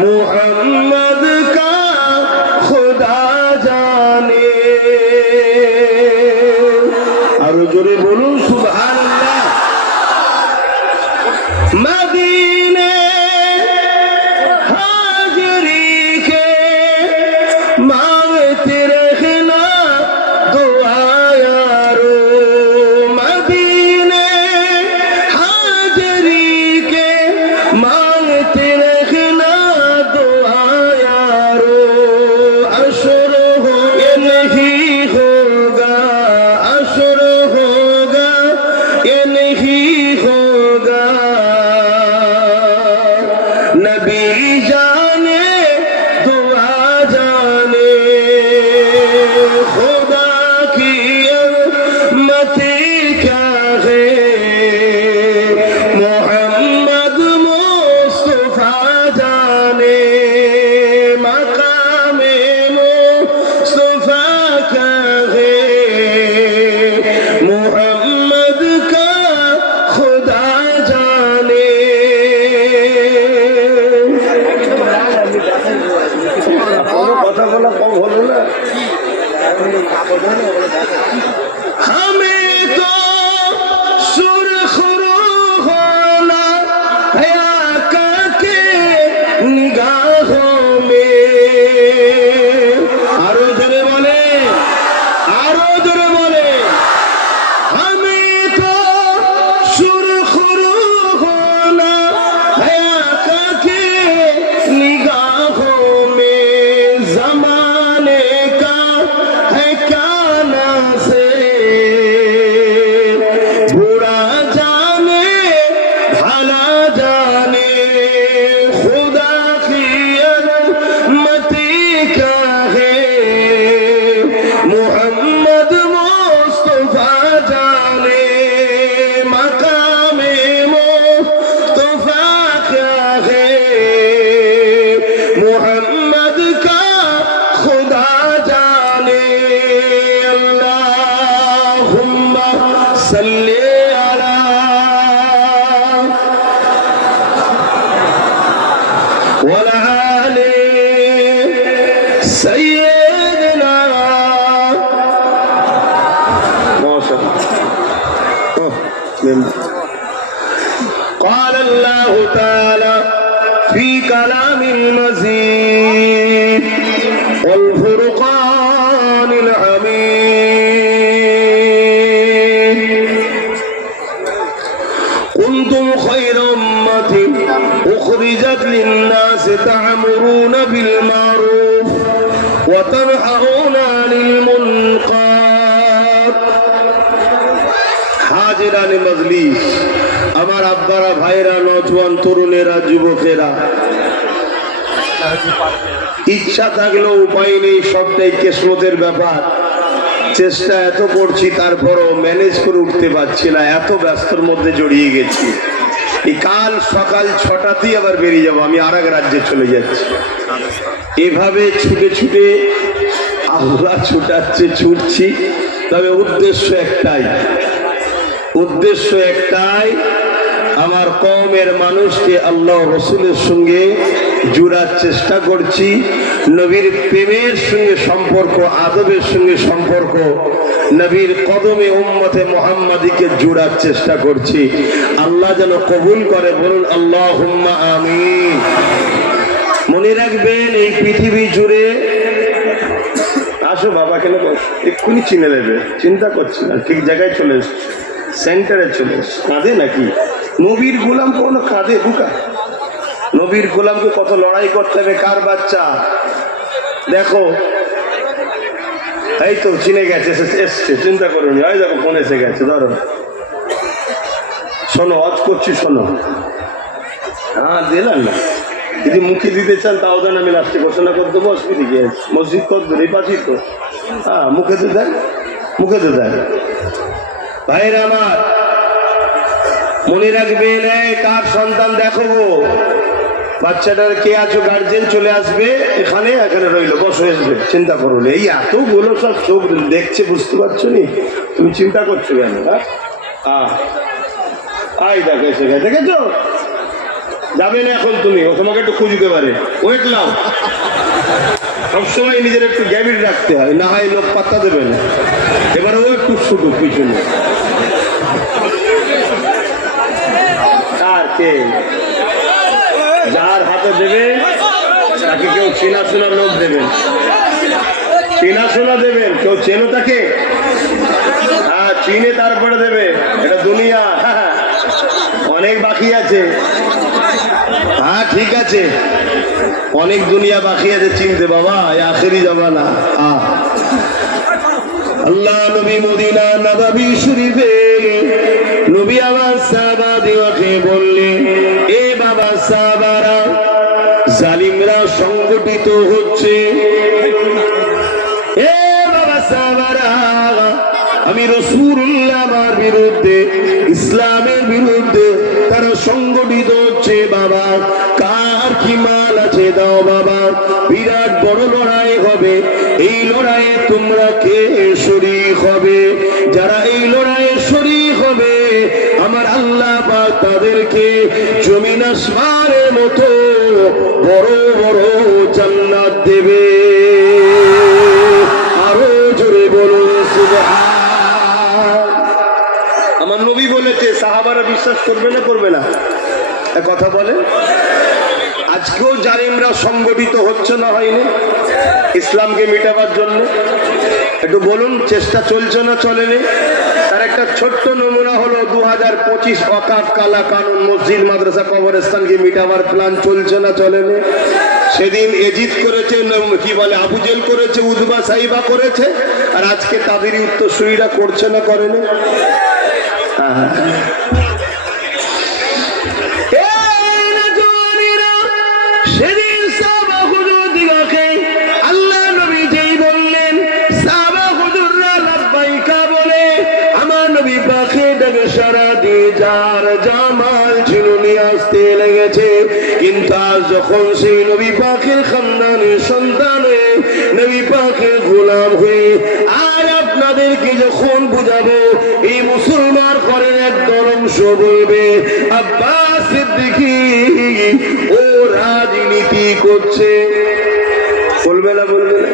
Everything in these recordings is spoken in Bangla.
मोहम्मद का खुदा जाने और जोरे बोलूं सुभान अल्लाह। मदीने हाजरी के मांगते रखना दुआ यारो, मदीने हाजरी के मांगते रखना दुआ यारो। अशुर हो ये नहीं होगा, अशुर होगा ये नहीं होगा, नबी जाने दुआ जाने, खुदा की अज़मत क्या है, मोहम्मद मुस्तफा जाने, मकामे मुस्तफा क्या है, मोहम्मद का खुदा जाने। কথা বলা কম হলো না। हमें तो सुरखरू होना है आका के निगाहों में। आरो जोरे बोले, आरो जोरे बोले, हमें तो सुरखरू होना है आका के निगाहों में। जमाने का है क्या नाज़े, बुरा जाने भला जाने, खुदा की अज़मत क्या है, मोहम्मद मुस्तफा जाने, मकामे मुस्तफा क्या है, मोहम्मद का खुदा जाने। अल्लाहुम्मा सल्ली अला वला आले सय्यदना। قال الله تعالى في كلام المزيد والفرقان الحميد، كنتم خير أمة أخرجت للناس تأمرون بالمعروف وتنهون عن المنكر। হাজিরানে মজলিস, আমার আব্বারা, ভাইরা, নওজোয়ান, তরুণেরা, যুবকেরা, ইচ্ছা থাকলেও উপায় নেই, সবটাই কিসমতের ব্যাপার। চেষ্টা এত করছি তারপরও ম্যানেজ করে উঠতে পারছি না, এত ব্যস্তর মধ্যে জড়িয়ে গেছি। এই কাল সকাল 6টাতেই আবার বেরিয়ে যাবো, আমি আর এক রাজ্যে চলে যাচ্ছি। এভাবে ছুটে ছুটে আল্লাহ ছুটাচ্ছে, ছুটছি, তবে উদ্দেশ্য একটাই, উদ্দেশ্য একটাই, আমার কওমের মানুষকে আল্লাহ রসুলের সঙ্গে জুড়ার চেষ্টা করছি, নবীর প্রেমের সঙ্গে সম্পর্ক, আদবের সঙ্গে সম্পর্ক, নবীর কদমে উম্মতে মুহাম্মাদিকে জুড়ার চেষ্টা করছি। আল্লাহ যেন কবুল করে, বলুন আল্লাহুম্মা আমিন। মনে রাখবেন, এই পৃথিবী জুড়ে, আসো বাবা, কেন এক্ষুনি চিনে নেবে, চিন্তা করছি না, ঠিক জায়গায় চলে এসছে, সেন্টারে চলে এসছে। কাঁদে নাকি? নবীর গোলাম কোনো কাঁদে? বুকা নবীর গোলামকে কত লড়াই করতে হবে। কার বাচ্চা? দেখো, এই তো চিনে গেছে, এসছে, চিন্তা করুন। ওই দেখো ফোন এসে গেছে, ধরো, শোনো, আজ করছি, শোনো। হ্যাঁ, দিলাম না, যদি মুখে দিতে চান তাও দেন, আমি লাস্টে ঘোষণা করে দেবো, অসুবিধা কি আছে? মসজিদ কত দূর? এই পাশেই তো। হ্যাঁ, মুখে তো দেন, মুখে তো দেন। ভাইরা আমার, মনে রাখবেন, কার সন্তান দেখো, বাচ্চাটার কে আছো, গার্জেন চলে আসবে এখানে, এখানে রইলো, বসে আসবে, চিন্তা করুন। এই এতগুলো সব চোখ দেখছে, বুঝতে পারছো নি? তুমি চিন্তা করছো কেন? হ্যাঁ, আই দেখো এসে গেছে, দেখেছো? যাবে না এখন তুমি, ও তোমাকে একটু খুঁজতে পারে, ওয়েট লাও। সবসময় নিজের একটু গ্যাবিট রাখতে হয়, না হয় লোক পাত্তা দেবে না। এবার ও একটু ছোট পিছনে। আর কে যার হাতে দেবে তাকে কেউ চেনাশোনা লোক দেবেন, চেনাশোনা দেবেন। কেউ চেনো তাকে? হ্যাঁ, চিনে তারপরে দেবে। এটা দুনিয়া, অনেক বাকি আছে। হ্যাঁ ঠিক আছে, অনেক দুনিয়া বাকি আছে চিনতে বাবা, আখেরি জামানা। আল্লাহ নবী মদিনা নববী শরীফে নবী আমার সাহাবাদেরকে বললেন, এ বাবা সাহাবারা, জালিমরা সংগঠিত হচ্ছে। এ বাবা সাহাবারা, আমি রাসূলুল্লাহ আমার বিরুদ্ধে, ইসলামের বিরুদ্ধে তারা সংগঠিত হচ্ছে। বাবা কার কি মাল আছে দাও বাবা, বিরাট বড় লড়াই হবে। এই লড়াইয়ে তোমরা কে শরীক হবে? যারা এই লড়াইয়ে শরীক হবে, আমার আল্লাহ পাক তাদেরকে জমিন আসমানের মতো বড় বড় জান্নাত দেবে। আরো জোরে বলুন সুবহান। আমার নবী বলেছে, সাহাবারা বিশ্বাস করবে না করবে না? কথা বলে। আজকেও জালিমরা সংগঠিত হচ্ছে না হয়নি ইসলামকে মিটাবার জন্য? একটু বলুন, চেষ্টা চলছে না চলেনি? তার একটা ছোট্ট নমুনা হলো 2025 ওয়াকফ কালা কানুন, মসজিদ মাদ্রাসা কবরস্থানকে মিটাবার প্ল্যান চলছে না চলেনি? সেদিন এজিদ করেছে, কি বলে আবু জেল করেছে, উদবা সাইবা করেছে, আর আজকে তাদেরই উত্তরসূরিরা করছে না করেনি? সেদিন সাহাবা হুজুরদিগকে আল্লাহ নবী যেই বললেন, সাহাবা হুজুররা লাব্বাইকা বলে আমার নবী পাকে ডাকে সারা দিয়ে যার জামাল ছিল নিয়ে আসতে লেগেছে। কিন্তু আজ যখন সেই নবী পাকের খানদানের সন্তান হয়ে, নবী পাকের গোলাম হয়ে, আর আপনাদেরকে যখন বুঝাবো, এই মুসলমান করেন একদল অংশ বলবে আব্বাস সিদ্দিকী ও রাজনীতি করছে। বলবে না? বলবে না?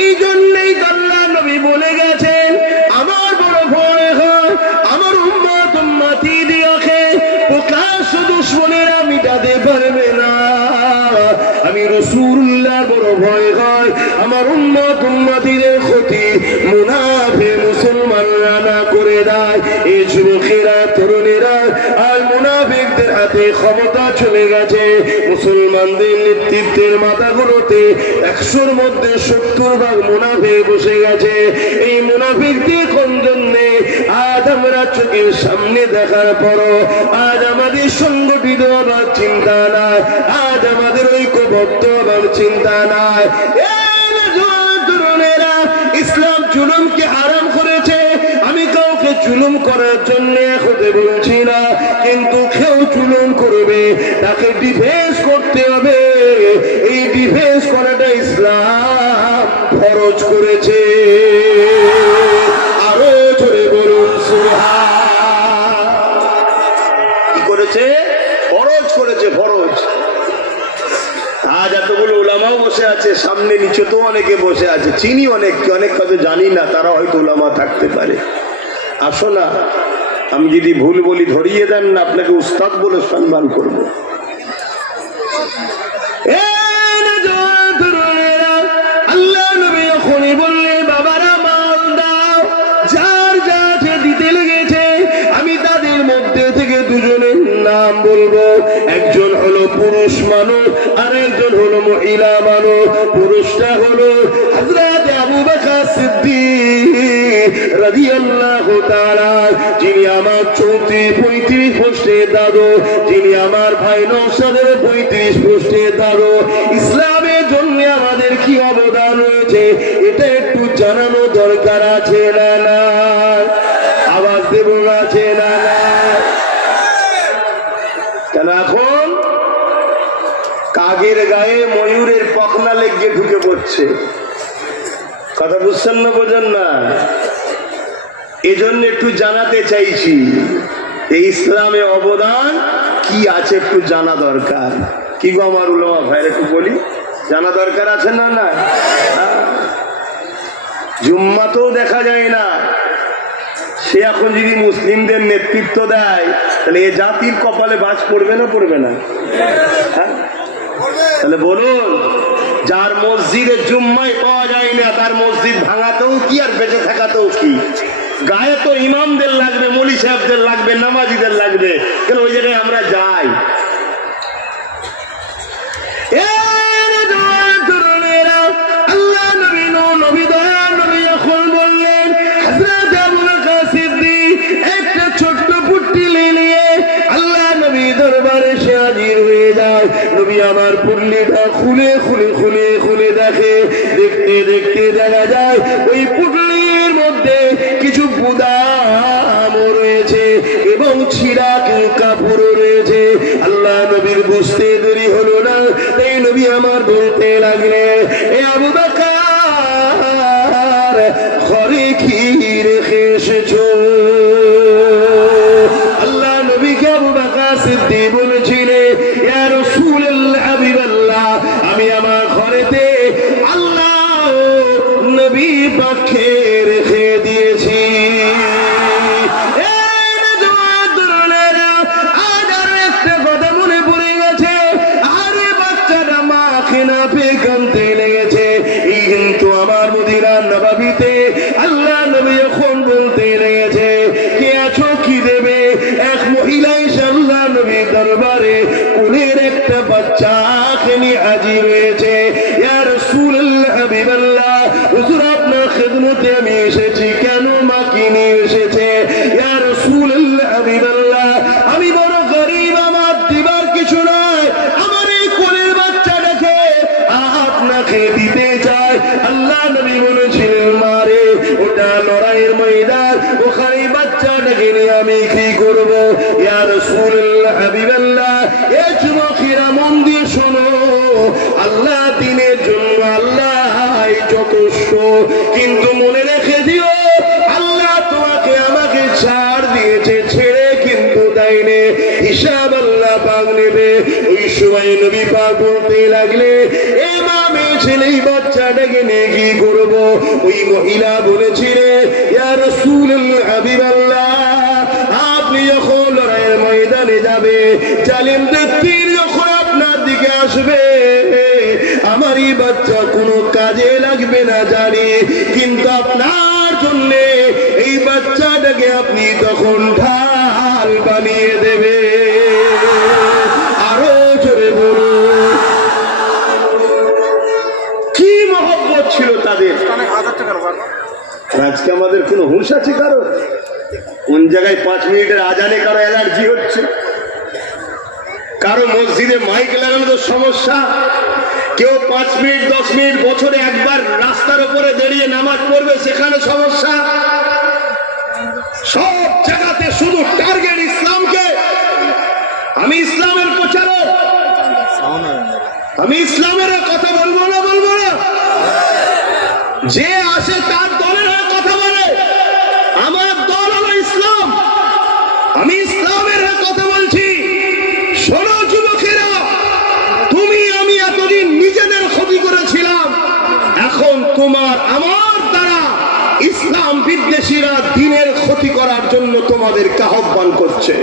এই জন্যই আল্লাহ নবী বলে গেছেন, আমার বড় ভয় হয় আমার উম্মত উম্মতি দিয়াকে প্রকাশ্য দুশমনেরা মিটাতে পারবে না। আমি রাসূলুল্লাহ বড় ভয় হয় আমার উম্মত উম্মতিদের ক্ষতি মুনাফিক মুসলমানরা না করে দেয়। এই যুবকেরা, তরুণেরা আর মুনাফিকদের হাতে ক্ষমতা চলে গেছে। মুসলমানদের নেতৃত্বের মাথাগুলোতে 100-র মধ্যে 70 ভাগ মুনাফিক বসে গেছে। এই মুনাফিকদের কোন জন্যে আজ আমরা চোখের সামনে দেখার পরও আজ আমাদের সংগঠিত হবার চিন্তা নাই, আজ আমাদের ঐক্যবদ্ধ হবার চিন্তা নাই। ইসলাম জুলুমকে হারাম করেছে। আমি কাউকে জুলুম করার জন্য হতে বলছি না, কিন্তু কেউ জুলুম করবে তাকে ডিফেন্স করতে হবে। এই ডিফেন্স করাটা ইসলাম ফরজ করেছে। আরো জোরে বলুন সুবহান। কি করেছে? ফরজ করেছে, ফরজ। আজ এতগুলো উলামাও বসে আছে, সামনে নিচে তো অনেকে বসে আছে, চিনি অনেককে, অনেক কথা জানি না, তারা হয়তো উলামা থাকতে পারে। আসো না, আমি যদি ভুল বলি ধরিয়ে দেন না, আপনাকে উস্তাদ বলে সম্মান করবো। আল্লাহ নবী এখনই বললে, বাবারা মাল দাও, যার যা দিতে লেগেছে। আমি তাদের মধ্যে থেকে দুজনের নাম বলবো। একজন হলো পুরুষ মানুষ আর একজন হলো মহিলা মানুষ। পুরুষটা হলো হযরত আবু বকর সিদ্দিক রাদিয়াল্লাহু তাআলা, যিনি আমার 34-35 পোস্টের দাদু, যিনি আমার ভাই নওশাদের 35 পোস্টের দাদু। ইসলামের জন্য আমাদের কি অবদান রয়েছে এটা একটু জানানো দরকার আছে না? না আওয়াজ দেব না? আছে না? না কেন এখন কাগের গায়ে ময়ূরের পখনা লেগে ঢুকে পড়ছে? কথা বুঝছেন না? বোঝেন না? এজন্য একটু জানাতে চাইছি এই ইসলামে অবদান কি আছে একটু জানা দরকার। কি গো আমার উলামা ভাইরা, একটু বলি, জানা দরকার আছে না? না, জুম্মাতেও দেখা যায় না। সে এখন যদি মুসলিমদের নেতৃত্ব দেয় তাহলে এ জাতির কপালে বাজ পড়বে না পড়বে না? তাহলে বলুন, যার মসজিদে জুম্মায় পাওয়া যায় না তার মসজিদ ভাঙাতেও কি আর বেঁচে থাকাতেও কি? গায়ে তো ইমামদের লাগবে, মৌলী সাহেবদের লাগবে, নামাজিদের লাগবে, কেন ওই জায়গায় আমরা যাই। আল্লাহ নবী নবী দয়া নবী এখন বললেন, হযরত আবু বকর সিদ্দিক একটা ছোট্ট পুটলি নিয়ে আল্লাহ নবী দরবারে সে হাজির হয়ে যায়। নবী আমার পুটলিটা খুলে খুলে খুলে খুলে দেখে, দেখতে দেখতে দেখা যায় ওই পুটলির মধ্যে কিছু বুদাম রয়েছে এবং ছিঁড়া কাপড় রয়েছে। আল্লাহ নবীর বুঝতে দেরি হলো না, তাই নবী আমার বলতে লাগলে, এ আবু বকর, ঘরে কি রেখে এসেছো? আল্লাহ নবীকে আবু বকর সিদ্দিক বলেছিলেন, ইয়া রাসূলুল্লাহ, হাবিবাল্লাহ, আমি আমার ঘরেতে আল্লাহ নবী পাকে রেখে দিয়েছি। আল্লাহ নবী এখন বলতে লেগেছে, কে আছো, কি দেবে? এক মহিলা এসে আল্লাহ নবীর দরবারে কোলের একটা বাচ্চাকে নিয়ে হাজির হয়েছে। ইয়া রাসূলুল্লাহ, হাবিবাল্লাহ, হুজুর আপনার খিদমতে আমি এসেছি। কেন? মা কি নিয়ে এসেছে? ইয়া রাসূলুল্লাহ, হাবিবাল্লাহ, আমি বড় গরীব, আমার দিবার কিছু নয়, আমার এই কোলের বাচ্চাটাকে আপনাকে দিতে চাই। আল্লাহ নবী বলেছিলেন, মারে, ওটা লড়াইয়ের ময়দান, ওখানে বাচ্চাটাকে নিয়ে আমি কি করব? ইয়া রাসূলুল্লাহ, হাবিবাল্লাহ, এ যুবকেরা মন দিয়ে শোনো, আল্লাহ দিনের জন্য আল্লাহ যথেষ্ট, কিন্তু মনে রেখে দিও আল্লাহ তোমাকে আমাকে ছাড় দিয়েছে, ছেড়ে কিন্তু দেয়নি, হিসাব আল্লাহ পাক নেবে। ওই সময় নবী পাক বলতে লাগলে, এ মা, মেয়ে ছেলে এই বাচ্চাটাকে নিয়ে কি করব? ওই মহিলা বলেছিলেন, ইয়া রাসূলুল্লাহ, হাবিবাল্লাহ, আপনি যখন লড়াইয়ের ময়দানে যাবে, জালিমদের তীর যখন আপনার দিকে আসবে, আমার এই বাচ্চা কোনো কাজে লাগবে না জানি, কিন্তু আপনার জন্য এই বাচ্চাটাকে আপনি তখন ঢাল বানিয়ে দেবে। আরো জোরে বলুন, কি মহব্বত ছিল তাদের। আজকে আমাদের কোনো হুঁশ আছে কারো? কোন জায়গায় 5 মিনিটের আজানে কারো অ্যালার্জি হচ্ছে, কারো মসজিদে মাইক লাগানো সমস্যা, কেউ 5 মিনিট 10 মিনিট বছরে একবার রাস্তার উপরে দাঁড়িয়ে নামাজ পড়বে, সেখানে সমস্যা। সব জায়গাতে শুধু টার্গেট ইসলামকে। আমি ইসলামের প্রচারক, আমি ইসলামের কথা বলবো না, বলবো না। যে আসে তার দলের হয়ে কথা বলে, আমার দল হলো ইসলাম, আমি ইসলামের হয়ে কথা বলছি। শোনো যুবকেরা, তুমি আমি এতদিন নিজেদের ক্ষতি করেছিলাম, এখন তোমার আমার দ্বারা ইসলাম বিদ্বেষীরা দিনের ক্ষতি করার জন্য তোমাদেরকে আহ্বান করছে,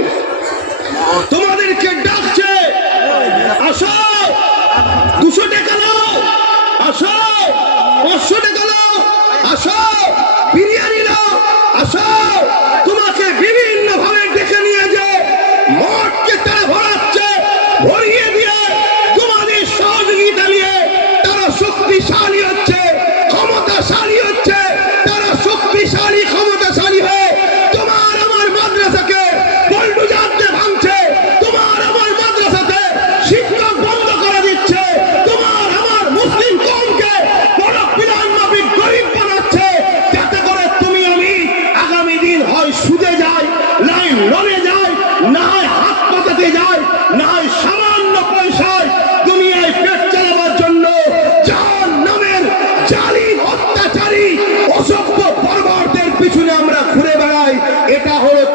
তোমাদেরকে ডাকছে, আসো, 200 টাকা নাও, আসো, 500 টাকা নাও, আসো, বিরিয়ানি নাও, আসো। তোমাকে বিভিন্ন ভাবে ডেকে নিয়ে যায়, মঠকে তারা ভরাচ্ছে, ভরিয়ে দিয়ে তোমাদের সহযোগিতা নিয়ে তারা শক্তিশালী হচ্ছে, ক্ষমতাশালী হচ্ছে, তারা শক্তিশালী ক্ষমতাশালী হয়ে তোমার আমার মাদ্রাসাকে বল্ডুজারতে ভাঙছে, তোমার আমার মাদ্রাসাতে শিক্ষক বন্ধ করে দিচ্ছে, তোমার আমার মুসলিম কওমকে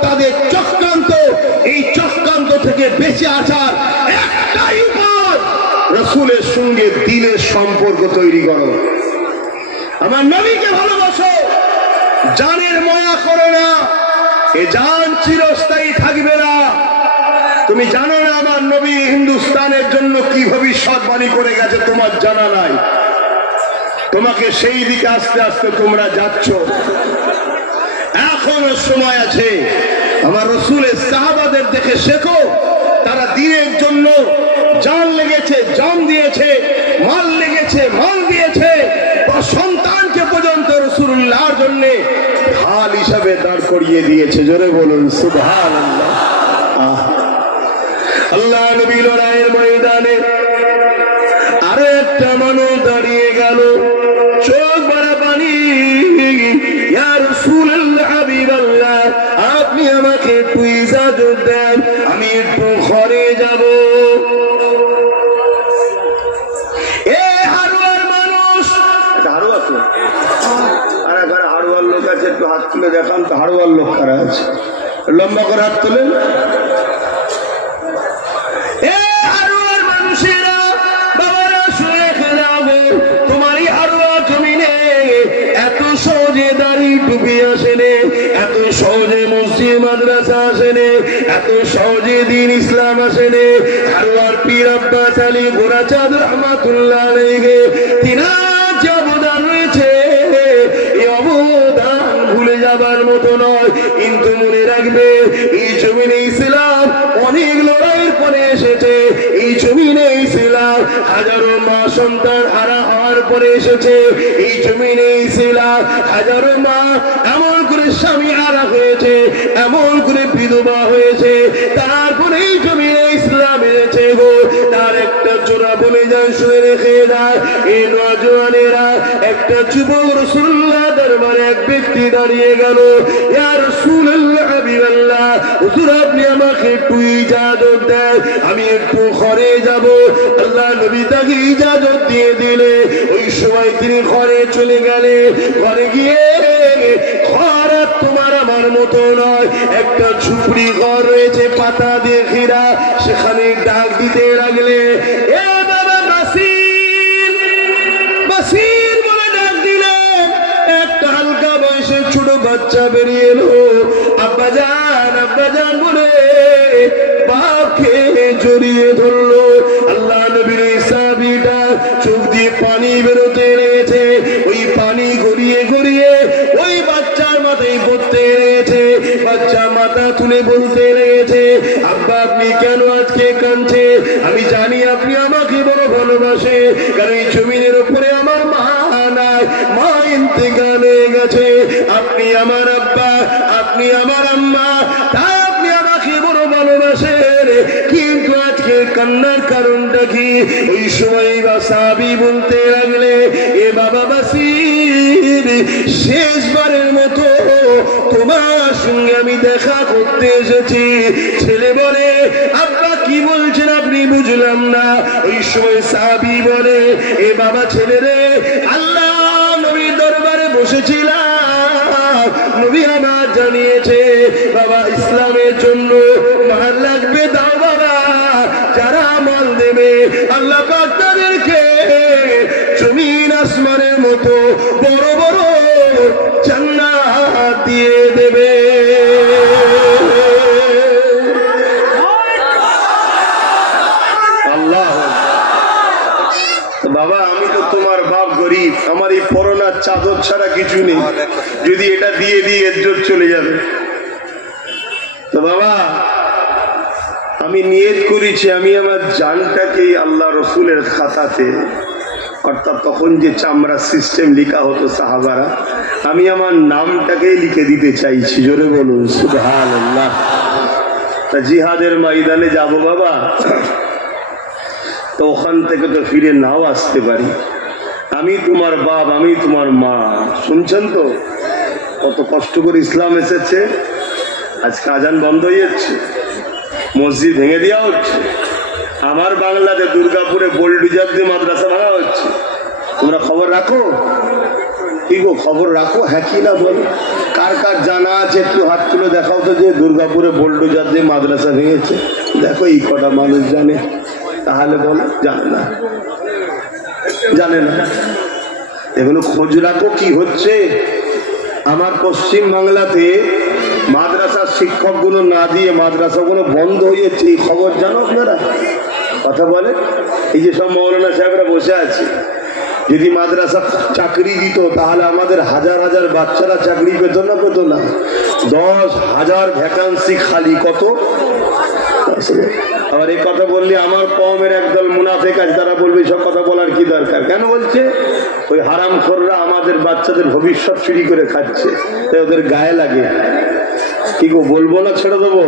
তাদের চক্রান্ত, এই চক্রান্ত থেকে বেঁচে আসার একটাই উপায়, রাসূলের সঙ্গে দিনের সম্পর্ক তৈরি করো। আমার নবীকে ভালোবাসো, জানের মায়া করো না, এ জান চিরস্থায়ী থাকবে না। তুমি জানো না আমার নবী হিন্দুস্তানের জন্য কি ভবিষ্যৎবাণী করে গেছে, তোমার জানা নাই। তোমাকে সেই দিকে আস্তে আস্তে তোমরা যাচ্ছ, এখনো সময় আছে। আমার রাসূলের সাহাবাদের দেখে শেখো, তারা দিনের জন্য জান লেগেছে, জান দিয়েছে, মাল লেগেছে, মাল দিয়েছে, সন্তানকে পর্যন্ত রাসূলুল্লাহর জন্য ঢাল হিসাবে দাঁড় করিয়ে দিয়েছে। জোরে বলুন সুবহানাল্লাহ। আল্লাহ নবী লড়াইয়ের ময়দানে আরো একটা মানুষ দাঁড়িয়ে গেল, চোখ ভরা পানি। ইয়া রাসূলুল্লাহ, হাবিবাল্লাহ, আপনি আমাকে একটু ইজাজত দেন, আমি একটু ঘরে যাব। এ হারুয়ার মানুষ, হারুয়া তো আর এখানে হারুয়ার লোক আছে, একটু হাত তুলে দেখান তো হারুয়ার লোক কারা আছে, লম্বা করে হাত তোলেন। এত সহজে মসজিদ মাদ্রাসা আসেনে, এত সহজে দিন ইসলাম আসেনে। হারুয়ার পীর আব্বাস আলী গোরাচাঁদ রহমাতুল্লাহ আলাইহি, তিনার যে অবদান রয়েছে, এই অবদান ভুলে যাবার মতো নয়। কিন্তু মনে রাখবে, এই জমিনে ইসলাম অনেক লড়াইয়ের পরে এসেছে। এই জমিনে ইসলাম হাজারো মা সন্তান হারা হওয়ার পরে এসেছে। এই জমিনে ইসলাম হাজারো মা এমন করে স্বামী হারা হয়েছে, এমন করে বিধবা হয়েছে, তারপরে এই জমিনে ইসলাম এনেছে গো। তার একটা চোরা বলে যান, শুনে রেখে যায়, এই নওজওয়ানেরা, একটা যুবক রাসূলুল্লাহ দরবারে এক ব্যক্তি দাঁড়িয়ে গেল, ইয়া রাসূলুল্লাহ, হাবিবাল্লাহ, হুজুর আপনি আমাকে একটু ইজাজত দেন, আমি একটু ঘরে যাব। আল্লাহ নবী তাকে ইজাজত দিয়ে দিলে, ওই সময় তিনি ঘরে চলে গেলে। ঘরে গিয়ে ঘর তোমার আমার মতো নয়, একটা ঝুপড়ি ঘর রয়েছে, পাতা দিয়ে ঘেরা, সেখানে ডাক দিতে লাগলে, এ বাবা বাসির, বাসির বলে ডাক দিলেন। একটা হালকা বয়সের ছোট বাচ্চা বেরিয়ে এলো, আব্বাজান, আব্বাজান বলে বাপকে জড়িয়ে ধরলো। আল্লাহ নবীর সাহাবীটা চোখ দিয়ে পানি বেরোতে লেগেছে, ওই পানি গড়িয়ে গড়িয়ে ওই বাচ্চার মাথায় পড়তে লেগেছে। বাচ্চা মাথা তুলে বলতে লেগেছে, আব্বা আপনি কেন আজকে কাঁদছে? আমি জানি আপনি আমাকে বড় ভালোবাসে, কারণ এই জমিনের উপরে আমার মা নাই, মা ইন্তেকাল হয়ে গেছে। আপনি আমার আব্বা, আপনি আমার আম্মা, তাই আপনি আমাকে বড় ভালোবাসেন। কিন্তু আজকে কান্নার কারণটা কি? ওই সময় সাহাবী বলতে লাগলে, এ বাবা বাসির, শেষবারের মতো তোমার সঙ্গে আমি দেখা করতে এসেছি। ছেলে বলে, আব্বা কি বলছেন আপনি? বুঝলাম না। ওই সময় সাহাবী বলে, এ বাবা ছেলে রে, আল্লাহ নবীর দরবারে বসেছিলাম, নবী আমার জানিয়েছে বাবা ইসলামের জন্য মাল লাগবে, দাও বাবা। যারা মাল দেবে আল্লাহ পাক তাদেরকে জমিন আসমানের মতো বড় বড় জান্নাত দিয়ে দেবে। আল্লাহ বাবা, আমি তো তোমার বাপ গরিব, আমার এই পরনার চাদর ছাড়া কিছু নেই, যদি এটা দিয়ে দিয়ে এজ্জত চলে যাবে। তো বাবা, আমি নিয়ত করেছি আমি আমার জানটাকে আল্লাহ রসুলের খাতাতে, অর্থাৎ তখন যে চামড়া সিস্টেম লেখা হতো সাহাবারা, আমি আমার নামটাকেই লিখে দিতে চাইছি। জোরে বলুন সুবহানাল্লাহ। তা জিহাদের ময়দানে যাব বাবা, তো ওখান থেকে তো ফিরে নাও আসতে পারি। আমি তোমার বাপ, আমি তোমার মা, শুনছেন তো কত কষ্ট করে ইসলাম এসেছে। আজকে আজান বন্ধ হয়ে যাচ্ছে, মসজিদ ভেঙে দেওয়া হচ্ছে, আমার বাংলাতে দুর্গাপুরে বোল্ডুজার দিয়ে মাদ্রাসা ভাঙা হচ্ছে। তোমরা খবর রাখো, কি গো খবর রাখো, হ্যাঁ কি না বলো? কার কার জানা আছে একটু হাত তুলে দেখাও তো, যে দুর্গাপুরে বোল্ডোজার দিয়ে মাদ্রাসা ভেঙেছে? দেখো এই কটা মানুষ জানে, তাহলে বলো জানে না, জানে না। এগুলো খোঁজ রাখো কি হচ্ছে। আমার পশ্চিম বাংলাতে মাদ্রাসার শিক্ষকগুলো না দিয়ে মাদ্রাসাগুলো বন্ধ হয়ে যাচ্ছে, এই খবর জানো আপনারা? কথা বলে, এই যে সব মৌলানা সাহেবরা বসে আছে, যদি মাদ্রাসা চাকরি দিত তাহলে আমাদের হাজার হাজার বাচ্চারা চাকরি পেত না, পেত না? 10,000 ভ্যাকান্সি খালি, কত? আবার এই কথা বললে আমার কওমের একদল মুনাফিক আছে, তারা বলবে সব কথা বলার কি দরকার। কেন বলছে? ওই হারামখোররা আমাদের বাচ্চাদের ভবিষ্যৎ চুরি করে খাচ্ছে, তাই ওদের গায়ে লাগে। কি গো, বলবো না ছেড়ে দেবো?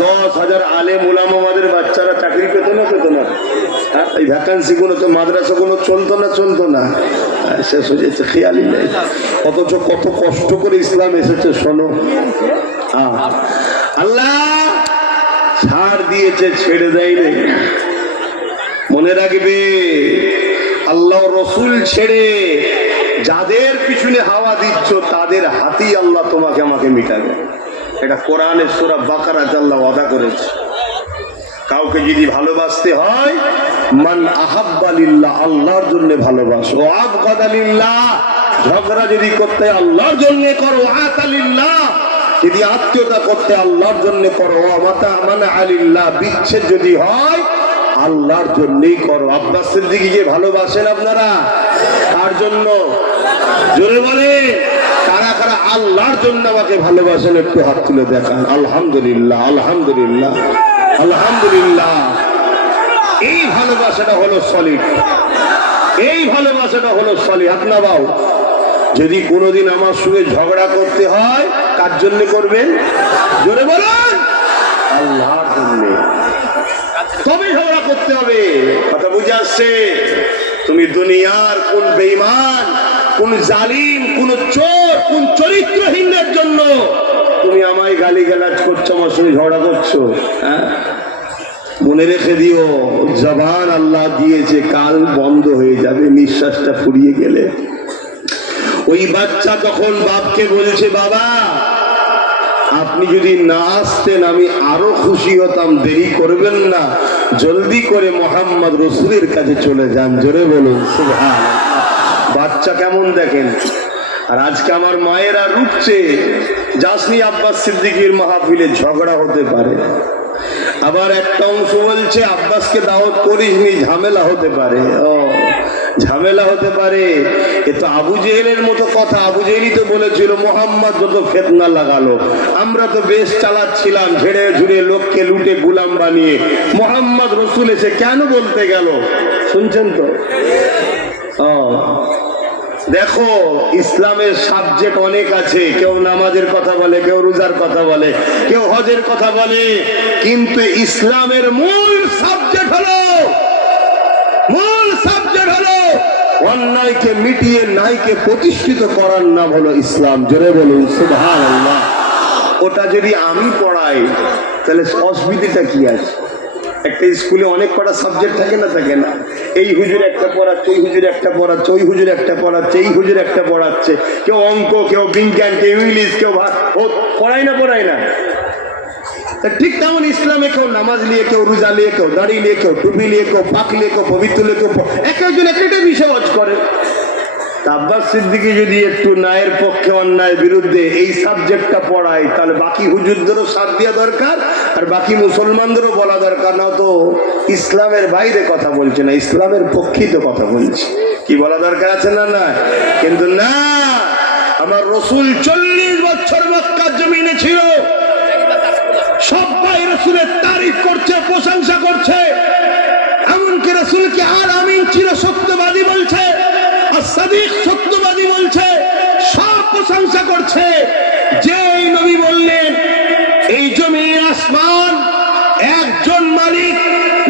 10,000 আলেম উলামা আমাদের বাচ্চারা চাকরি পেত না, পেত না? এই ভ্যাকান্সি গুলো তো মাদ্রাসা গুলো চলতো না, চলতো না? শেষ হয়ে যাচ্ছে, খেয়ালই নেই। অথচ কত কষ্ট করে ইসলাম এসেছে, শোনো। আল্লাহ ছাড় দিয়েছে, ছেড়ে দেয়নি। মনে রাখবে, আল্লাহ রসুল ছেড়ে যাদের পিছনে হাওয়া দিচ্ছ তাদের হাতেই আল্লাহ তোমাকে আমাকে মিটাবে। এটা কোরআনের সূরা বাকারাতে আল্লাহ ওয়াদা করেছে। কাউকে যদি ভালোবাসতে হয়, মান আহাব্বা লিল্লাহ, আল্লাহর জন্য ভালোবাসো। আবগাদা লিল্লাহ, ঝগড়া যদি করতে আল্লাহর জন্য করো। আতা লিল্লাহ, যদি আত্মীয়তা করতে আল্লাহর জন্য করো। মাতা মানা আলিল্লাহ, বিচ্ছেদ যদি হয় আল্লাহর জন্যই করো। আব্বাস সিদ্দিকীকে ভালোবাসেন আপনারা? কার জন্য? জোরে বলে, কারা কারা আল্লাহর জন্য আমাকে ভালোবাসেন? একটু হাত তুলে দেখান। আলহামদুলিল্লাহ, আলহামদুলিল্লাহ, আলহামদুলিল্লাহ। এই ভালোবাসাটা হলো সলিড, এই ভালোবাসাটা হলো সলিড। আপনার বাউ যদি কোনোদিন আমার সঙ্গে ঝগড়া করতে হয়, কার জন্য করবেন? জোরে বলেন, আল্লাহর জন্য। তবে ঝগড়া করতে হবে। কথা বুঝে আসছে? তুমি দুনিয়ার কোন বেঈমান, কোন জালিম, কোন চোর, কোন চরিত্রহীনের জন্য তুমি আমায় গালিগালাজ করছো, আমার সঙ্গে ঝগড়া করছো? হ্যাঁ, মনে রেখে দিও, জবান আল্লাহ দিয়েছে, কাল বন্ধ হয়ে যাবে নিঃশ্বাসটা ফুরিয়ে গেলে। ওই বাচ্চা তখন বাপকে বলছে, বাবা আপনি যদি না আসতেন আমি আরো খুশি হতাম, দেরি করবেন না, জলদি করে মোহাম্মদ রসুলের কাছে চলে যান। জোরে বলুন সুবহানাল্লাহ। বাচ্চা কেমন দেখেন। আর আজকে আমার মায়েরা রুটছে, যাসনি আব্বাস সিদ্দিকীর মাহফিলে, ঝগড়া হতে পারে। আবার একটা অংশ বলছে আব্বাসকে দাওয়াত করিসনি, ঝামেলা হতে পারে। ঝামেলা হতে পারে। এ তো আবু জেহেলের মতো কথা। আবু জেহেলই তো বলেছিল মোহাম্মদ যত ফিতনা লাগালো, আমরা তো বেশ চালাচ্ছিলাম, ঝেড়ে ঝুড়ে লোককে লুটে গুলাম বানিয়ে। মোহাম্মদ রসুল এসে কেন বলতে গেল? শুনছেন তো? দেখো, ইসলামের সাবজেক্ট অনেক আছে। কেউ নামাজের কথা বলে, কেউ রোজার কথা বলে, কেউ হজের কথা বলে, কিন্তু ইসলামের মূল সাবজেক্ট হলো অন্যায়কে মিটিয়ে ন্যায়কে প্রতিষ্ঠিত করার নাম হলো ইসলাম। জোরে বলুন সুবহানাল্লাহ। ওটা যদি আমি পড়াই তাহলে অসুবিধাটা কি আছে? একটা স্কুলে অনেক কটা সাবজেক্ট থাকে না, থাকে না? এই হুজুর একটা পড়াচ্ছে, ওই হুজুর একটা পড়াচ্ছে, ওই হুজুর একটা পড়াচ্ছে, এই হুজুর একটা পড়াচ্ছে। কেউ অঙ্ক, কেউ বিজ্ঞান, কেউ ইংলিশ, কেউ পড়ায় না। ঠিক তেমন ইসলামে কেউ নামাজ নিয়ে, কেউ রোজা নিয়ে, কেউ দাড়ি নিয়ে, কেউ টুপি নিয়ে, কেউ পাক নিয়ে, কেউ পবিত্র নিয়ে, কেউ একজন একটা বিষয় ওয়াজ করে। আব্বাস সিদ্দিকী যদি একটু ন্যায়ের পক্ষে অন্যায়ের বিরুদ্ধে এই সাবজেক্টটা পড়ায়, তাহলে বাকি হুজুরদেরও সাথ দেওয়া দরকার, আর বাকি মুসলমানদেরও বলা দরকার। না তো ইসলামের বাইরে কথা বলছে না, ইসলামের পক্ষেই তো কথা বলছে। কি বলা দরকার আছে না? না, কিন্তু না। আমার রসুল 40 বছর মক্কার জমিনে ছিল, সবাই রসুলের তারিফ করছে, প্রশংসা করছে। এমনকি রসুলকে আর আমিন চির সত্যবাদী বলছে, আর সাদিক সত্যবাদী বলছে, সব প্রশংসা করছে। যে নবী বললেন এই জমিন আসমান একজন মালিক,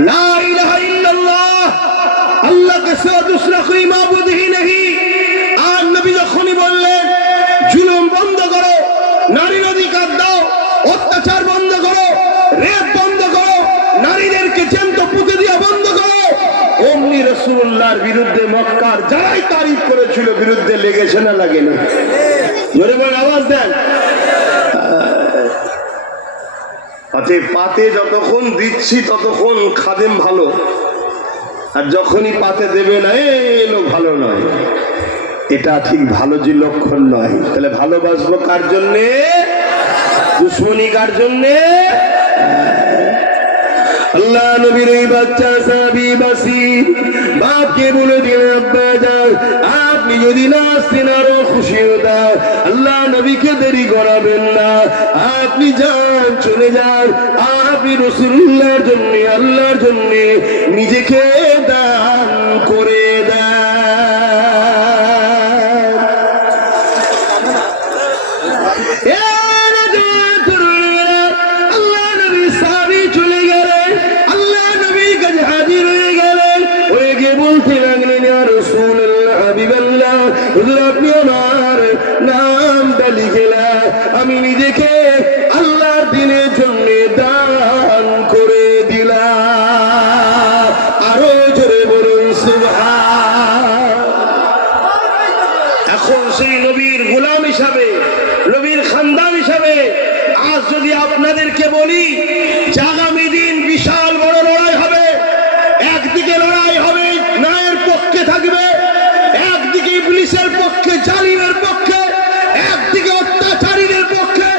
লা ইলাহা ইল্লাল্লাহ, আল্লাহ কে সিওয়া দুসরা কোই মাবুদ হি নেহি। আর নবী যখনই বললেন জুলুম বন্ধ করো, নারীর অধিকার দাও, অত্যাচার বন্ধ করো, রেপ বন্ধ করো, নারীদেরকে জ্যান্ত পুঁতে দিয়া বন্ধ করো, অমনি রাসূলুল্লাহর বিরুদ্ধে মক্কার যারাই তারিফ করেছিল বিরুদ্ধে লেগেছে না লাগেনি? জোরে বলে আওয়াজ দেন। পাতে যতক্ষণ দিচ্ছি ততক্ষণ খাদেম ভালো, আর যখনই পাতে দেবে না এই লোক ভালো নয়, এটা ঠিক ভালো যে লক্ষণ নয়। তাহলে ভালোবাসবো কার জন্যে? দুশ্মনী কার জন্যে? আল্লাহ নবীর এই বাচ্চা সাহাবী বাসির বাপকে বলে দিলেন, আব্বা যান আপনি যদি না আসতেন আরো খুশি হতাম, আল্লাহ নবীকে দেরি করাবেন না, আপনি যান চলে যান, আপনি রাসূলুল্লাহর জন্য আল্লাহর জন্য নিজেকে দান করে দেন। আপনি আমার নামটা লিখে আমি নিজেকে আল্লাহর দিনের জন্য দান করে দিলাম। আরো জোরে বলুন সুবহান। এখন সেই নবীর গোলাম হিসাবে, নবীর খানদান হিসাবে আজ যদি আপনাদেরকে বলি যে আগামী দিন বিশাল বড় লড়াই হবে, একদিকে লড়াই হবে ন্যায়ের পক্ষে থাকবে, একদিকে ইবলিসের পক্ষে, জালিমের পক্ষে, একদিকে অত্যাচারীদের পক্ষে,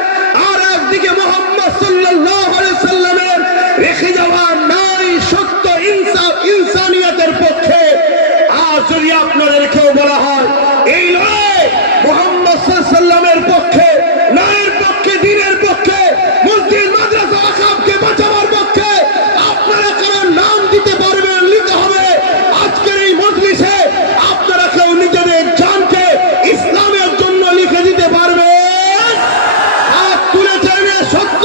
আর একদিকে মুহাম্মদ সাল্লাল্লাহু আলাইহি সাল্লামের রেখে যাওয়া ন্যায় সত্য ইনসাফ ইনসানিয়তের পক্ষে। আর যদি আপনাদেরকেও বলা হয় এই লড়াই মুহাম্মদ সাল্লাল্লাহু আলাইহি সাল্লামের পক্ষে, ন্যায়ের পক্ষে, দ্বীনের পক্ষে, মসজিদ মাদ্রাসা আকাবকে বাঁচাবার পক্ষে, আপনারা কারো নাম দিতে পারবেন, লিখতে হবে আজকের এই মজলিসে আপনারা কেউ নিজেদের জানকে ইসলামের জন্য লিখে দিতে পারবেন? হাত তুলেছেন সত্য,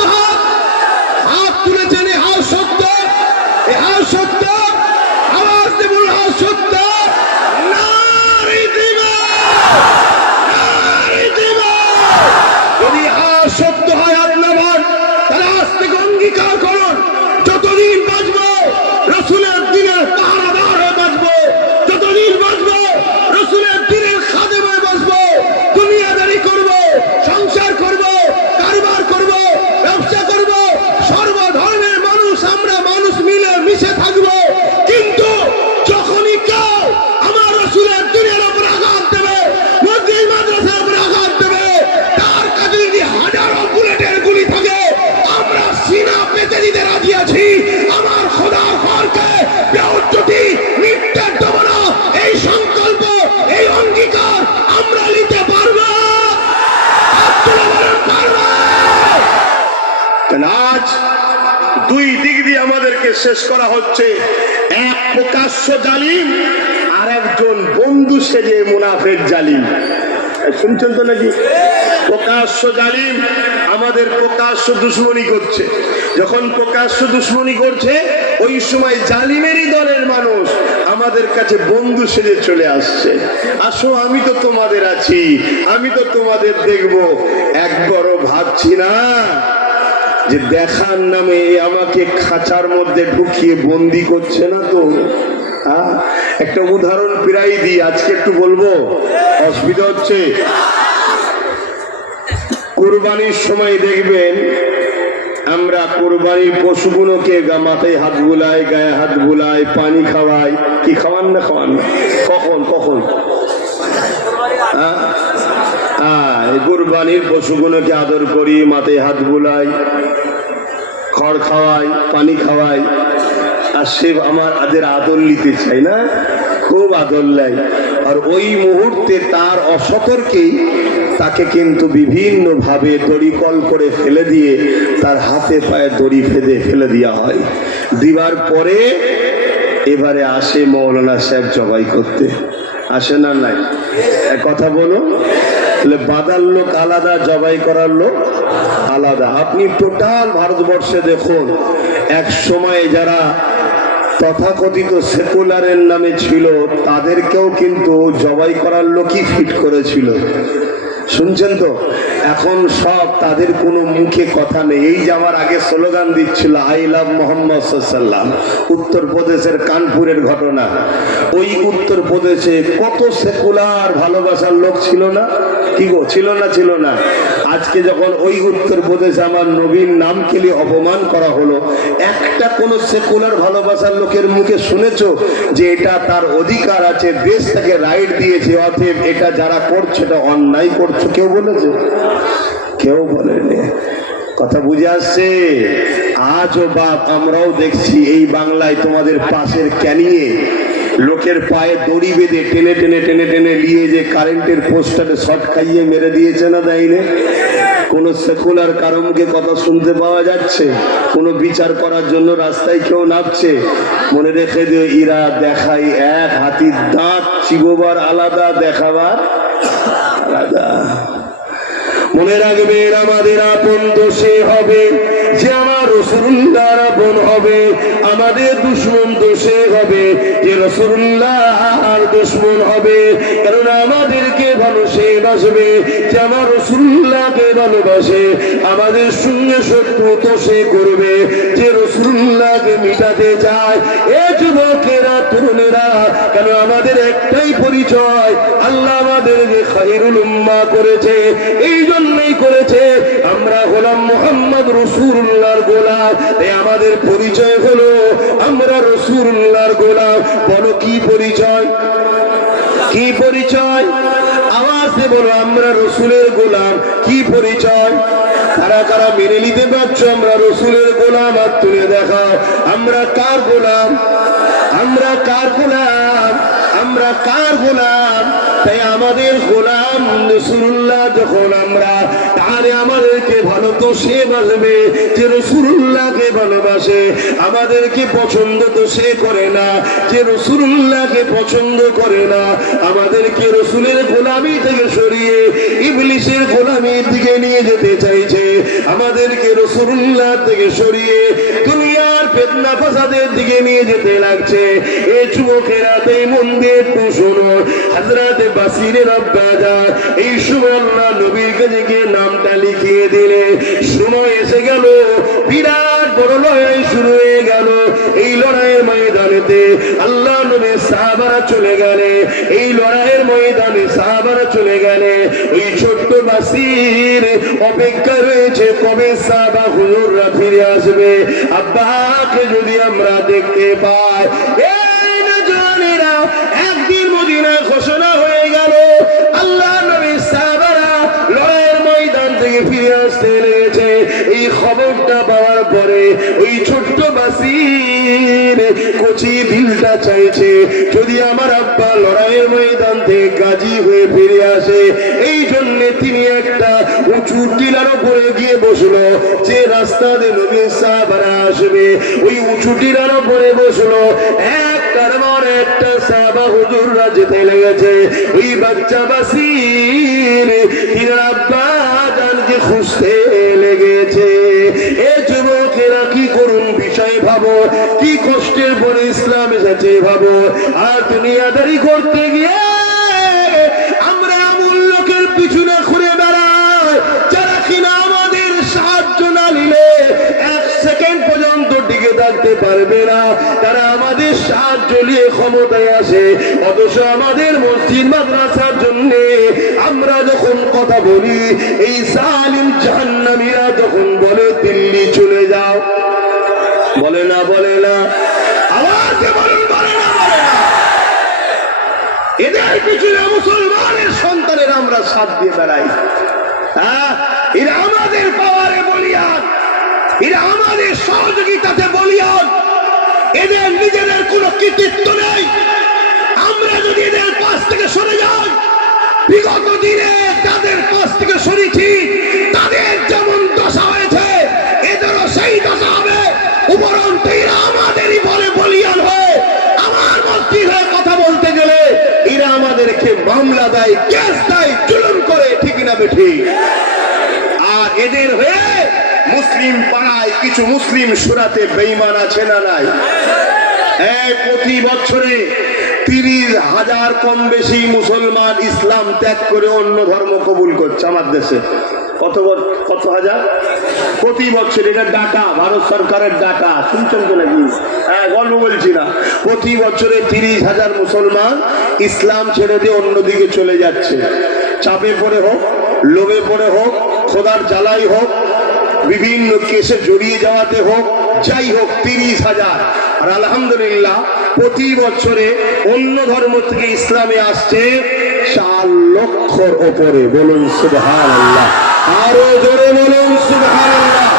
হাত তুলেছেন হাও সত্য, হাও সত্য, আওয়াজ দেবুন হাও সত্য, নারী দিবে, নারী দিবে। যদি হাও সত্য হয় আপনার, তাহলে আজ থেকে অঙ্গীকার করুন যতদিন বাঁচবো রাসূলের দিনের পাহারাদার হয়ে বাঁচবো, যতদিন বাঁচবো রাসূলের দিনের খাদেম হয়ে বাঁচবো, দুনিয়াদারি করবো, সংসার করবো, কারবার করবো, ব্যবসা করবো, সর্বধর্মের মানুষ আমরা মানুষ মিলে মিশে থাকবো। কিন্তু যখনই কেউ আমার রাসূলের দিনের উপর আঘাত দেবে, মসজিদ মাদ্রাসার উপর আঘাত দেবে, তার কাছে যদি হাজারো বুলেটের গুলি থাকে আমরা সিনা পেতে দিতে রাজি আছি। আমার খোদার ঘরকে বেউজ্জতি মিথ্যার দেবনা, এই সংকল্প, এই অঙ্গীকার আমরা নিতে পারবো। আজ দুই দিক দিয়ে আমাদেরকে শেষ করা হচ্ছে, এক প্রকাশ্য জালিম আর একজন বন্ধু সেজে মুনাফেক জালিম। শুনছেন তো নাকি? প্রকাশ্য জালিম আমাদের প্রকাশ্য দুশ্মনী করছে, যখন প্রকাশ্য দুশ্মনী করছে ওই সময় জালিমেরই দলের মানুষ আমাদের কাছে বন্ধু সেজে চলে আসছে, আসো আমি তো তোমাদের আছি, আমি তো তোমাদের দেখবো। একবারও ভাবছি না যে দেখার নামে আমাকে খাঁচার মধ্যে ঢুকিয়ে বন্দি করছে না তো। একটা উদাহরণ প্রায় দিই, আজকে একটু বলবো, অসুবিধা হচ্ছে। কুরবানির সময় দেখবেন আমরা কুরবানির পশুগুলোকে মাথায় হাত বুলাই, গায়ে হাত বুলাই, পানি খাওয়াই। কি খাওয়ান না? খাওয়ান না। কখন কখন? কুরবানির পশুগুলোকে আদর করি, মাথায় হাত বুলাই, খড় খাওয়াই, পানি খাওয়াই, আর সে আমাদের আদর নিতে চাই না, খুব আদর নেয়। আর ওই মুহূর্তে তার অসতর্কেই তাকে কিন্তু বিভিন্ন ভাবে দড়িকল করে ফেলে দিয়ে তার হাতে পায়ে দড়ি ফেদে ফেলে দেওয়া হয়। দিবার পরে এবারে আসে মৌলানা সাহেব জবাই করতে, আসে না? নাই কথা বলো, বাঁধার লোক আলাদা, জবাই করার লোক আলাদা। আপনি টোটাল ভারতবর্ষে দেখুন, এক সময় যারা তথাকথিত সেকুলারের নামে ছিল তাদেরকেও কিন্তু জবাই করার লোকই ফিট করেছিল। শুনছেন তো? এখন সব তাদের কোনো মুখে কথা নেই। এই যে আমার আগে স্লোগান দিচ্ছিল আই লাভ মোহাম্মদ সাল্লাম, উত্তরপ্রদেশের কানপুরের ঘটনা। ওই উত্তরপ্রদেশে কত সেকুলার ভালোবাসার লোক ছিল না? কি গো, ছিল না? ছিল না? আজকে যখন ওই উত্তরপ্রদেশে আমার নবীর নাম খেলে অপমান করা হলো, একটা কোন সেকুলার ভালোবাসার লোকের মুখে শুনেছো যে এটা তার অধিকার আছে, দেশ তাকে রাইট দিয়েছে, অতএব এটা যারা করছে এটা অন্যায় করছে? কেউ বলেছে? কেউ বলেনি। কথা বুঝে আসছে? আজও বাপ আমরাও দেখছি এই বাংলায় তোমাদের পাশের ক্যানিয়ে লোকের পায়ে দড়ি বেঁধে টেনে টেনে টেনে টেনে নিয়ে যে কারেন্টের পোস্টারে শর্ট খাইয়ে মেরে দিয়েছে না, দেয়নি? কোন সেকুলার কারো মুখে কথা শুনতে পাওয়া যাচ্ছে? কোন বিচার করার জন্য রাস্তায় কেউ নামছে? মনে রেখে দিও, ইরা দেখাই এক, হাতির দাঁত চিবোবার আলাদা, দেখাবার আলাদা। মনে রাখবেন, আমাদের আপন তো সে হবে যে আমার রাসূলুল্লাহর আপন হবে, আমাদের দুশমন তো সে হবে যে রাসূলুল্লাহর দুশমন হবে। কারণ আমাদেরকে ভালো সে বাসবে যে আমার রাসূলুল্লাহকে ভালোবাসে, আমাদের সঙ্গে শত্রু তো সে করবে যে রাসূলুল্লাহকে মিটাতে চায়। এ যুবকেরা, তরুণেরা, কেন আমাদের একটাই পরিচয়, আল্লাহ আমাদেরকে খায়রুল উম্মাহ করেছে, এই জন্যই করেছে আমরা গোলাম মুহাম্মদ রাসূলুল্লাহর গোলাম। তাই আমাদের পরিচয় হলো আমরা রাসূলুল্লাহর গোলাম। বলো কি পরিচয়? কি পরিচয়? আওয়াজে বলো, আমরা রাসূলের গোলাম। কি পরিচয়? কারা কারা মেনে নিতে পারছো আমরা রাসূলের গোলাম? আর তুলে দেখাও, আমরা কার গোলাম? আমরা কার গোলাম? আমরা কার গোলাম? তাই আমাদের গোলাম রাসূলুল্লাহ যখন আমরা, তাহলে আমাদেরকে ভালো তো সে বাসবে যে রাসূলুল্লাহকে ভালোবাসে। আমাদেরকে পছন্দ তো সে করে না যে রাসূলুল্লাহকে পছন্দ করে না। আমাদেরকে রাসূলের গোলামি থেকে সরিয়ে ইবলিসের গোলামির দিকে নিয়ে যেতে চাইছে। আমাদেরকে রাসূলুল্লাহ থেকে সরিয়ে দুনিয়ার ফিতনা ফাসাদের দিকে নিয়ে যেতে লাগছে। এই যুবকেরা, তাই মন দিয়ে একটু শোনো। হযরত বাসিরের আব্বাজান এই সময় আল্লাহ নবীর কাছে গিয়ে নামটা লিখিয়ে দিলে, সময় এসে গেল, বিরাট বড় লড়াই শুরু হয়ে গেল। এই লড়াইয়ের ময়দানেতে আল্লাহ নবী সাহাবারা চলে গেলে, এই লড়াইয়ের ময়দানে সাহাবারা চলে গেলে, ওই ছোট্ট বাসির অপেক্ষা রয়েছে কবে সাহাবা হুজুররা ফিরে আসবে। আব্বাকে যদি আমরা দেখতে পাই। এই না জানেরা, একদিন মদিনায় ঘোষণা হয়ে গেল, আল্লাহ নবী সাহাবারা লড়াইয়ের ময়দান থেকে ফিরে আসতে লেগেছে। এই খবরটা পাওয়ার পরে ওই ছোট্ট বাসির কচি দিলটা চাইছে যদি আমার আব্বা লড়াইয়ের ময়দান থেকে গাজী হয়ে ফিরে আসে। এই জন্য তিনি একটা উঁচু টিলার উপরে গিয়ে বসলো, যে রাস্তা দিয়ে নবী সাহাবারা আসবে ওই উঁচু টিলার উপরে বসলো। একটার পর একটা সাহাবা হুজুররা যেতে লেগেছে। ওই বাচ্চা বাসির তিন আব্বা জানকে খুঁজতে লেগেছে। এ যুবকেরা, কি করুন বিষয় ভাবো, কি কষ্টের পরে ইসলাম এসেছে ভাবো। আর দুনিয়াদারি করতে গিয়ে আমরা এমন লোকের পিছনে ঘুরে বেড়াই যারা কিনা আমাদের সাহায্য না নিলে এক সেকেন্ড পর্যন্ত টিকে থাকতে পারবে না। তারা আমাদের সাহায্য নিয়ে ক্ষমতায় আসে, অথচ আমাদের মসজিদ মাদ্রাসার জন্য আমরা যখন কথা বলি, এই জালিম জাহান্নামীরা যখন বলে দিল্লি চলে যাও, বলে না? বলে না? আওয়াজে বলুন, বলে না? বলে না? এদের পিছনে মুসলমানের সন্তানের আমরা সাথ দিয়ে বেড়াই। হ্যাঁ, এরা আমাদের পাওয়ারে বলিয়ান, এরা আমাদের সহযোগিতাতে বলিয়ান। এদের নিজেদের কোনো কৃতিত্ব নেই। আমরা যদি এদের পাশ থেকে সরে যাই, বিগত দিনে তাদের পাশ থেকে সরেছি, তাদের যেমন দশা হয়েছে এদেরও সেই দশা হবে। উপরন্তু এরা আমাদেরই বলে বলিয়ান হয়ে আমার মসজিদ হয়ে কথা বলতে গেলে এরা আমাদেরকে মামলা দেয়, কেস দেয়, জুলুম করে, ঠিক না বেঠি? আর এদের হয়ে মুসলিম পাড়ায় কিছু মুসলিম সুরাতে বেঈমান আছে না নাই? প্রতি বছরে 30,000 কম বেশি মুসলমান ইসলাম ত্যাগ করে অন্য ধর্ম কবুল করছে আমার দেশে। কত হাজার প্রতি বছর? এটা ডাটা, ভারত সরকারের ডাটা, শুনছেন তো নাকি? হ্যাঁ, গল্প বলছি না। প্রতি বছরে 30,000 মুসলমান ইসলাম ছেড়ে দিয়ে অন্যদিকে চলে যাচ্ছে। চাপে পড়ে হোক, লোভে পড়ে হোক, খোদার জ্বালাই হোক, বিভিন্ন কেসে জড়িয়ে যাওয়াতে হোক, যাই হোক 30,000। আর আলহামদুলিল্লাহ প্রতি বছরে অন্য ধর্ম থেকে ইসলামে আসছে 4 লক্ষর ওপরে। বলুন সুবহানাল্লাহ, আরো জোরে বলুন সুবহানাল্লাহ।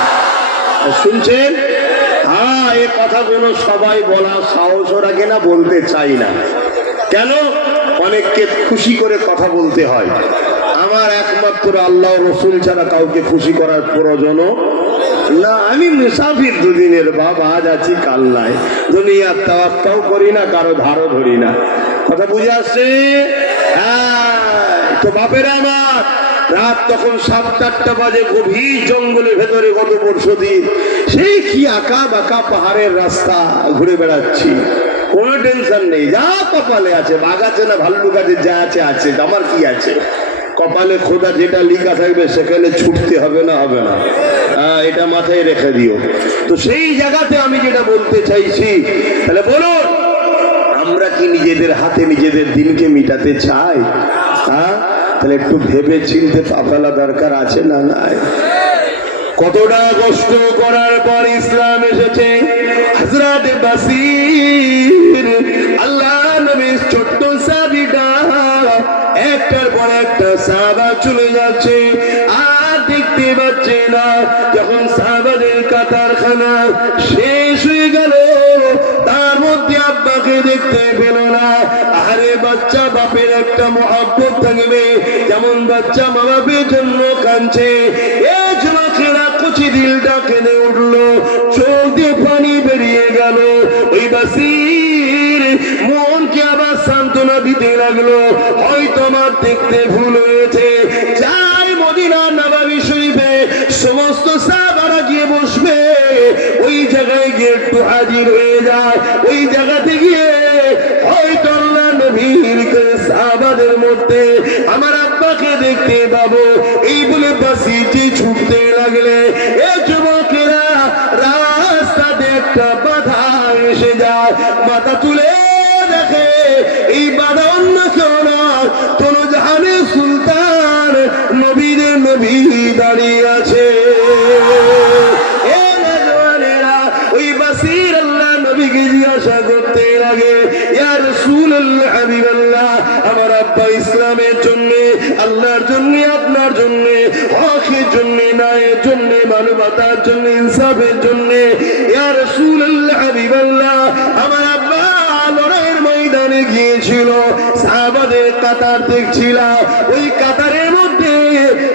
শুনছেন? হ্যাঁ, এই কথাগুলো সবাই বলা সাহস রাখে না, বলতে চাই না। কেন? অনেককে খুশি করে কথা বলতে হয়। আমার একমাত্র আল্লাহ রসুল ছাড়া কাউকে খুশি করার প্রয়োজন না। আমি মুসাফির, দুদিনের বাবা, আজ আছি কাল নাই। দুনিয়ার তাওয়াক্কাও করি না, কারো ধারও ধরি না। কথা বুঝে আসছে? তো বাপের আমার রাত তখন 7-8টা বাজে, গভীর জঙ্গলের ভেতরে গত পরশু দিন সেই কি আঁকা বাঁকা পাহাড়ের রাস্তা ঘুরে বেড়াচ্ছি। কোনো টেনশন নেই, যা কপালে আছে, বাঘ আছে না ভাল্লুক আছে, যা আছে আছে, আমার কি আছে? কপালে খোদা যেটা লিখা থাকবে সেখানে ছুটতে হবে না, হবে না। এটা মাথায় রেখে দিও। তো সেই জায়গাতে আমি যেটা বলতে চাইছি, তাহলে বলুন, আমরা কি নিজেদের হাতে নিজেদের দিনকে মিটাতে চাই? হ্যাঁ, তাহলে একটু ভেবে চিনতে পা ফেলা দরকার আছে না নাই? কতটা কষ্ট করার পর ইসলাম এসেছে। হযরত বাসীর আল্লাহ নবীর ছোট্ট সাহাবীটা একটার পর একটা সাহাবা চলে যাচ্ছে, আর দেখতে পাচ্ছে না। যখন সাহাবাদের কাতারখানা শেষ হয়ে গেল, তার মধ্যে আব্বাকে দেখতে পেল না। আরে বাচ্চা বাপের একটা মহব্বত থাকবে, যেমন বাচ্চা মা বাপের জন্য কাঁদছে, এই যুবকেরা কুচি দিলটা কেঁদে উঠলো, চোখ দিয়ে পানি বেরিয়ে গেল। ওই বাসীর মনকে আবার সান্ত্বনা দিতে লাগলো, হয়তো আমার দেখতে ভুল হয়েছে, যাই মদিনা নববী শরীফে সমস্ত সাহাবারা গিয়ে বসবে, ওই জায়গায় গিয়ে একটু হাজির হয়ে যায়। ওই জায়গাতে গিয়ে হয়তো আল্লাহ নবীর সাহাবাদের মধ্যে আমার আব্বাকে দেখতে পাবো, এই বলে বাসীটি ছুটতে লাগলে। এই যুবকেরা রাস্তাতে একটা বাধা এসে যায়, মাথা তুলে দেখে এই বাধা অন্য কেউ না, কোন জাহানের সুলতান নবীদের নবী দাঁড়িয়ে আছে। ওই বাসীর আল্লাহ নবীকে জিজ্ঞাসা করতে লাগে, ইয়া রাসূলুল্লাহ, হাবিবাল্লাহ, আমার আব্বা ইসলামের জন্য, আল্লাহর জন্য, আপনার জন্য, হকের জন্য, ন্যায়ের জন্য, মানবতার জন্য, ইনসাফের জন্য, ইয়া রাসূলুল্লাহ, হাবিবাল্লাহ, আমার আব্বা লড়াইয়ের ময়দানে গিয়েছিল, সাহাবাদের কাতার দেখছিলাম, ওই কাতারের মধ্যে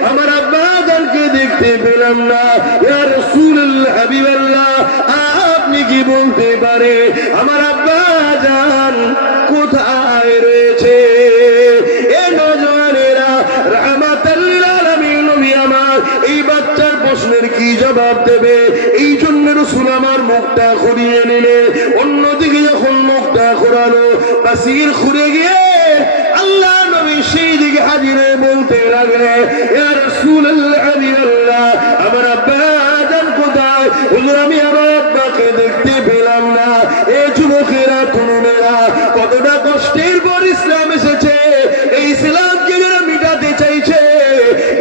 আমার আব্বাকে দেখতে পেলাম না। ইয়া রাসূলুল্লাহ, হাবিবাল্লাহ, আপনি কি বলতে পারে আমার আব্বা জান কোথায় রয়েছে? এ নওজওয়ানেরা, রাহমাতাল লিল আলামিন নবী আমার এই বাচ্চার প্রশ্নের কি জবাব দেবে? এই জন্য রাসূল আমার মুখটা ঘুরিয়ে নিলে, অন্যদিকে যখন মুখটা ঘোরালো, বাসীর ঘুরে গিয়ে আল্লাহ নবী সেই দিকে হাজির হয়ে বলতে লাগলে, ইয়া রাসূলুল্লাহ, হাবিবাল্লাহ, আমার আব্বা জান কোথায়? হুজুর, আমি আমার আব্বাকে দেখতে পেলাম না। এই যুবকেরা, তরুণেরা, কতটা কষ্টের পর ইসলাম এসেছে, এই ইসলামকে যারা মিটাতে চাইছে,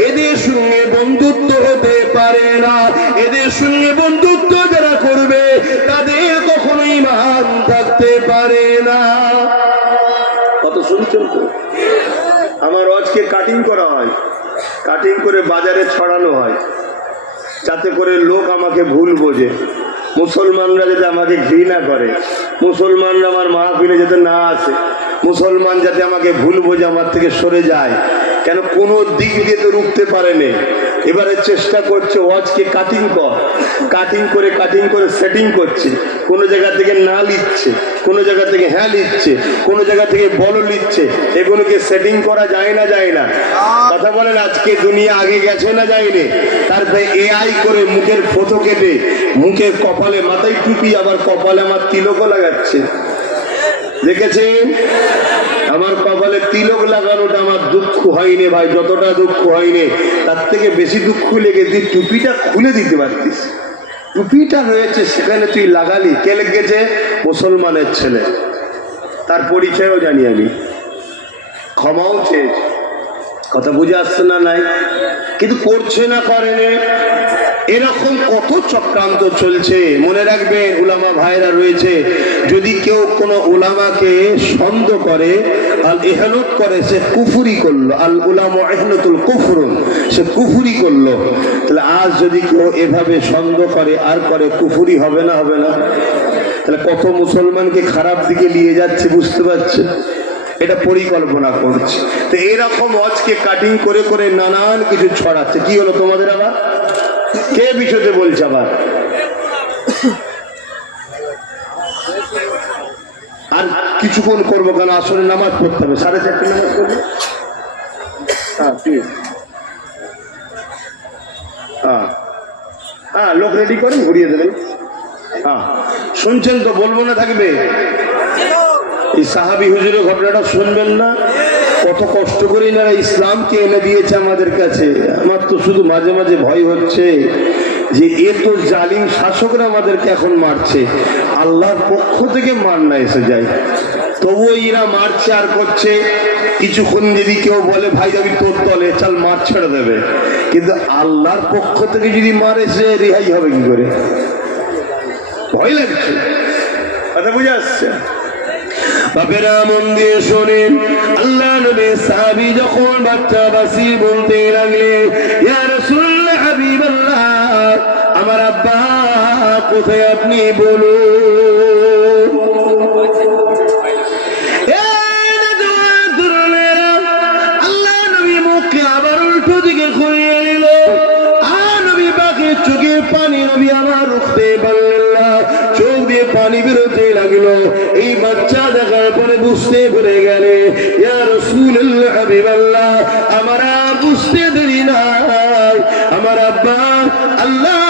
এদের সঙ্গে বন্ধুত্ব হতে পারে না। এদের সঙ্গে বন্ধুত্ব যারা করবে, তাদের কখনো ঈমান থাকতে পারে না। কত শুনছেন তো? আমার আজকে কাটিং করা হয়, কাটিং করে বাজারে ছড়ানো হয়, যাতে করে লোক আমাকে ভুল বোঝে, মুসলমানরা যাতে আমাকে ঘৃণা করে, মুসলমানরা আমার মাহফিলে যাতে না আসে, মুসলমান যাতে আমাকে ভুল বোঝে, আমার থেকে সরে যায়। কেন? কোনো দিক দিয়ে তো রুখতে পারেনি। এবারে চেষ্টা করছে ওয়াজকে কাটিং কর, কাটিং করে সেটিং করছে, কোনো জায়গা থেকে না লিখছে, কোনো জায়গা থেকে হ্যাঁ লিখছে, কোনো জায়গা থেকে বলো লিখছে। এগুলোকে সেটিং করা যায় না, যায় না? কথা বলেন, আজকে দুনিয়া আগে গেছে না যায়নি? তারপরে এআই করে মুখের ফটো কেটে মুখের কপালে মাথায় টুপি, আবার কপালে আমার তিলকও লাগাচ্ছে। দেখেছেন? আমার কপালে তিলক লাগানোটা আমার দুঃখ হয়নি ভাই, যতটা দুঃখ হয়নি তার থেকে বেশি দুঃখ লেগেছে। টুপিটা খুলে দিতে পারতিস, টুপিটা রয়েছে সেখানে তুই লাগালি। কে লেগেছে? মুসলমানের ছেলে, তার পরিচয়ও জানি আমি, ক্ষমাও চেয়েছে। কথা বুঝে আসছে না? নাই, কিন্তু করছে না, করেনি। এরকম কত চক্রান্ত চলছে। মনে রাখবেন, উলামা ভাইরা রয়েছে, যদি কেউ কোনো উলামাকে সন্দেহ করে, আল ইহনত করে, সে কুফরি করলো। আল উলামা ইহনতুল কুফরুন, সে কুফরি করলো। তাহলে আজ যদি কেউ এভাবে সন্দেহ করে আর করে, কুফরি হবে না? হবে না? তাহলে কত মুসলমানকে খারাপ দিকে নিয়ে যাচ্ছে, বুঝতে পারছে? এটা পরিকল্পনা করছে। তো এরকম হজকে কাটিং করে করে নানান কিছু ছড়াচ্ছে। কি হলো তোমাদের আবার? কে বিষয়তে বলছে আবার? আর কিছুক্ষণ করবো কেন? আসলে নামাজ পড়তে হবে, 4:30 নামাজ পড়বে। হ্যাঁ, লোক রেডি করেন, ঘুরিয়ে দেবেন। হ্যাঁ, শুনছেন তো? বলবো না থাকবে? এই সাহাবী হুজুরের ঘটনাটা শুনবেন না? কত কষ্ট করে না ইসলামকে এনে দিয়েছে আমাদের কাছে। আমার তো শুধু মাঝে মাঝে ভয় হচ্ছে যে এ তো জালিম শাসকরা আমাদেরকে এখন মারছে, আল্লাহর পক্ষ থেকে মার না এসে যায়, তবুও এরা মারছে আর করছে। কিছুক্ষণ যদি কেউ বলে ভাই আমি তোর দলে, চাল মার ছেড়ে দেবে, কিন্তু আল্লাহর পক্ষ থেকে যদি মার এসে রেহাই হবে কি করে? ভয় লাগছে। কথা বুঝে আসছে? বাপেরা মন দিয়ে শোনেন, আল্লাহ নবী সাহাবী যখন বাচ্চা বাসি বলতে লাগলেন, ইয়া রাসূলুল্লাহ হাবিবাল্লাহ, আমার আব্বা কোথায় আপনি বলুন। আল্লাহ নবী মুখকে আবার উল্টো দিকে ঘুরিয়ে নিল। আর নবী বাকি চোখে পানি নবী আমার রুখতে পারলেন না, চোখ দিয়ে পানি বেরোতে লাগলো। এই বাচ্চা দেখার পরে বুঝতে পেরে গেলে, ইয়া রাসূলুল্লাহ হাবিবাল্লাহ, আমার বুঝতে দেরি নাই, আমার আব্বা আল্লাহ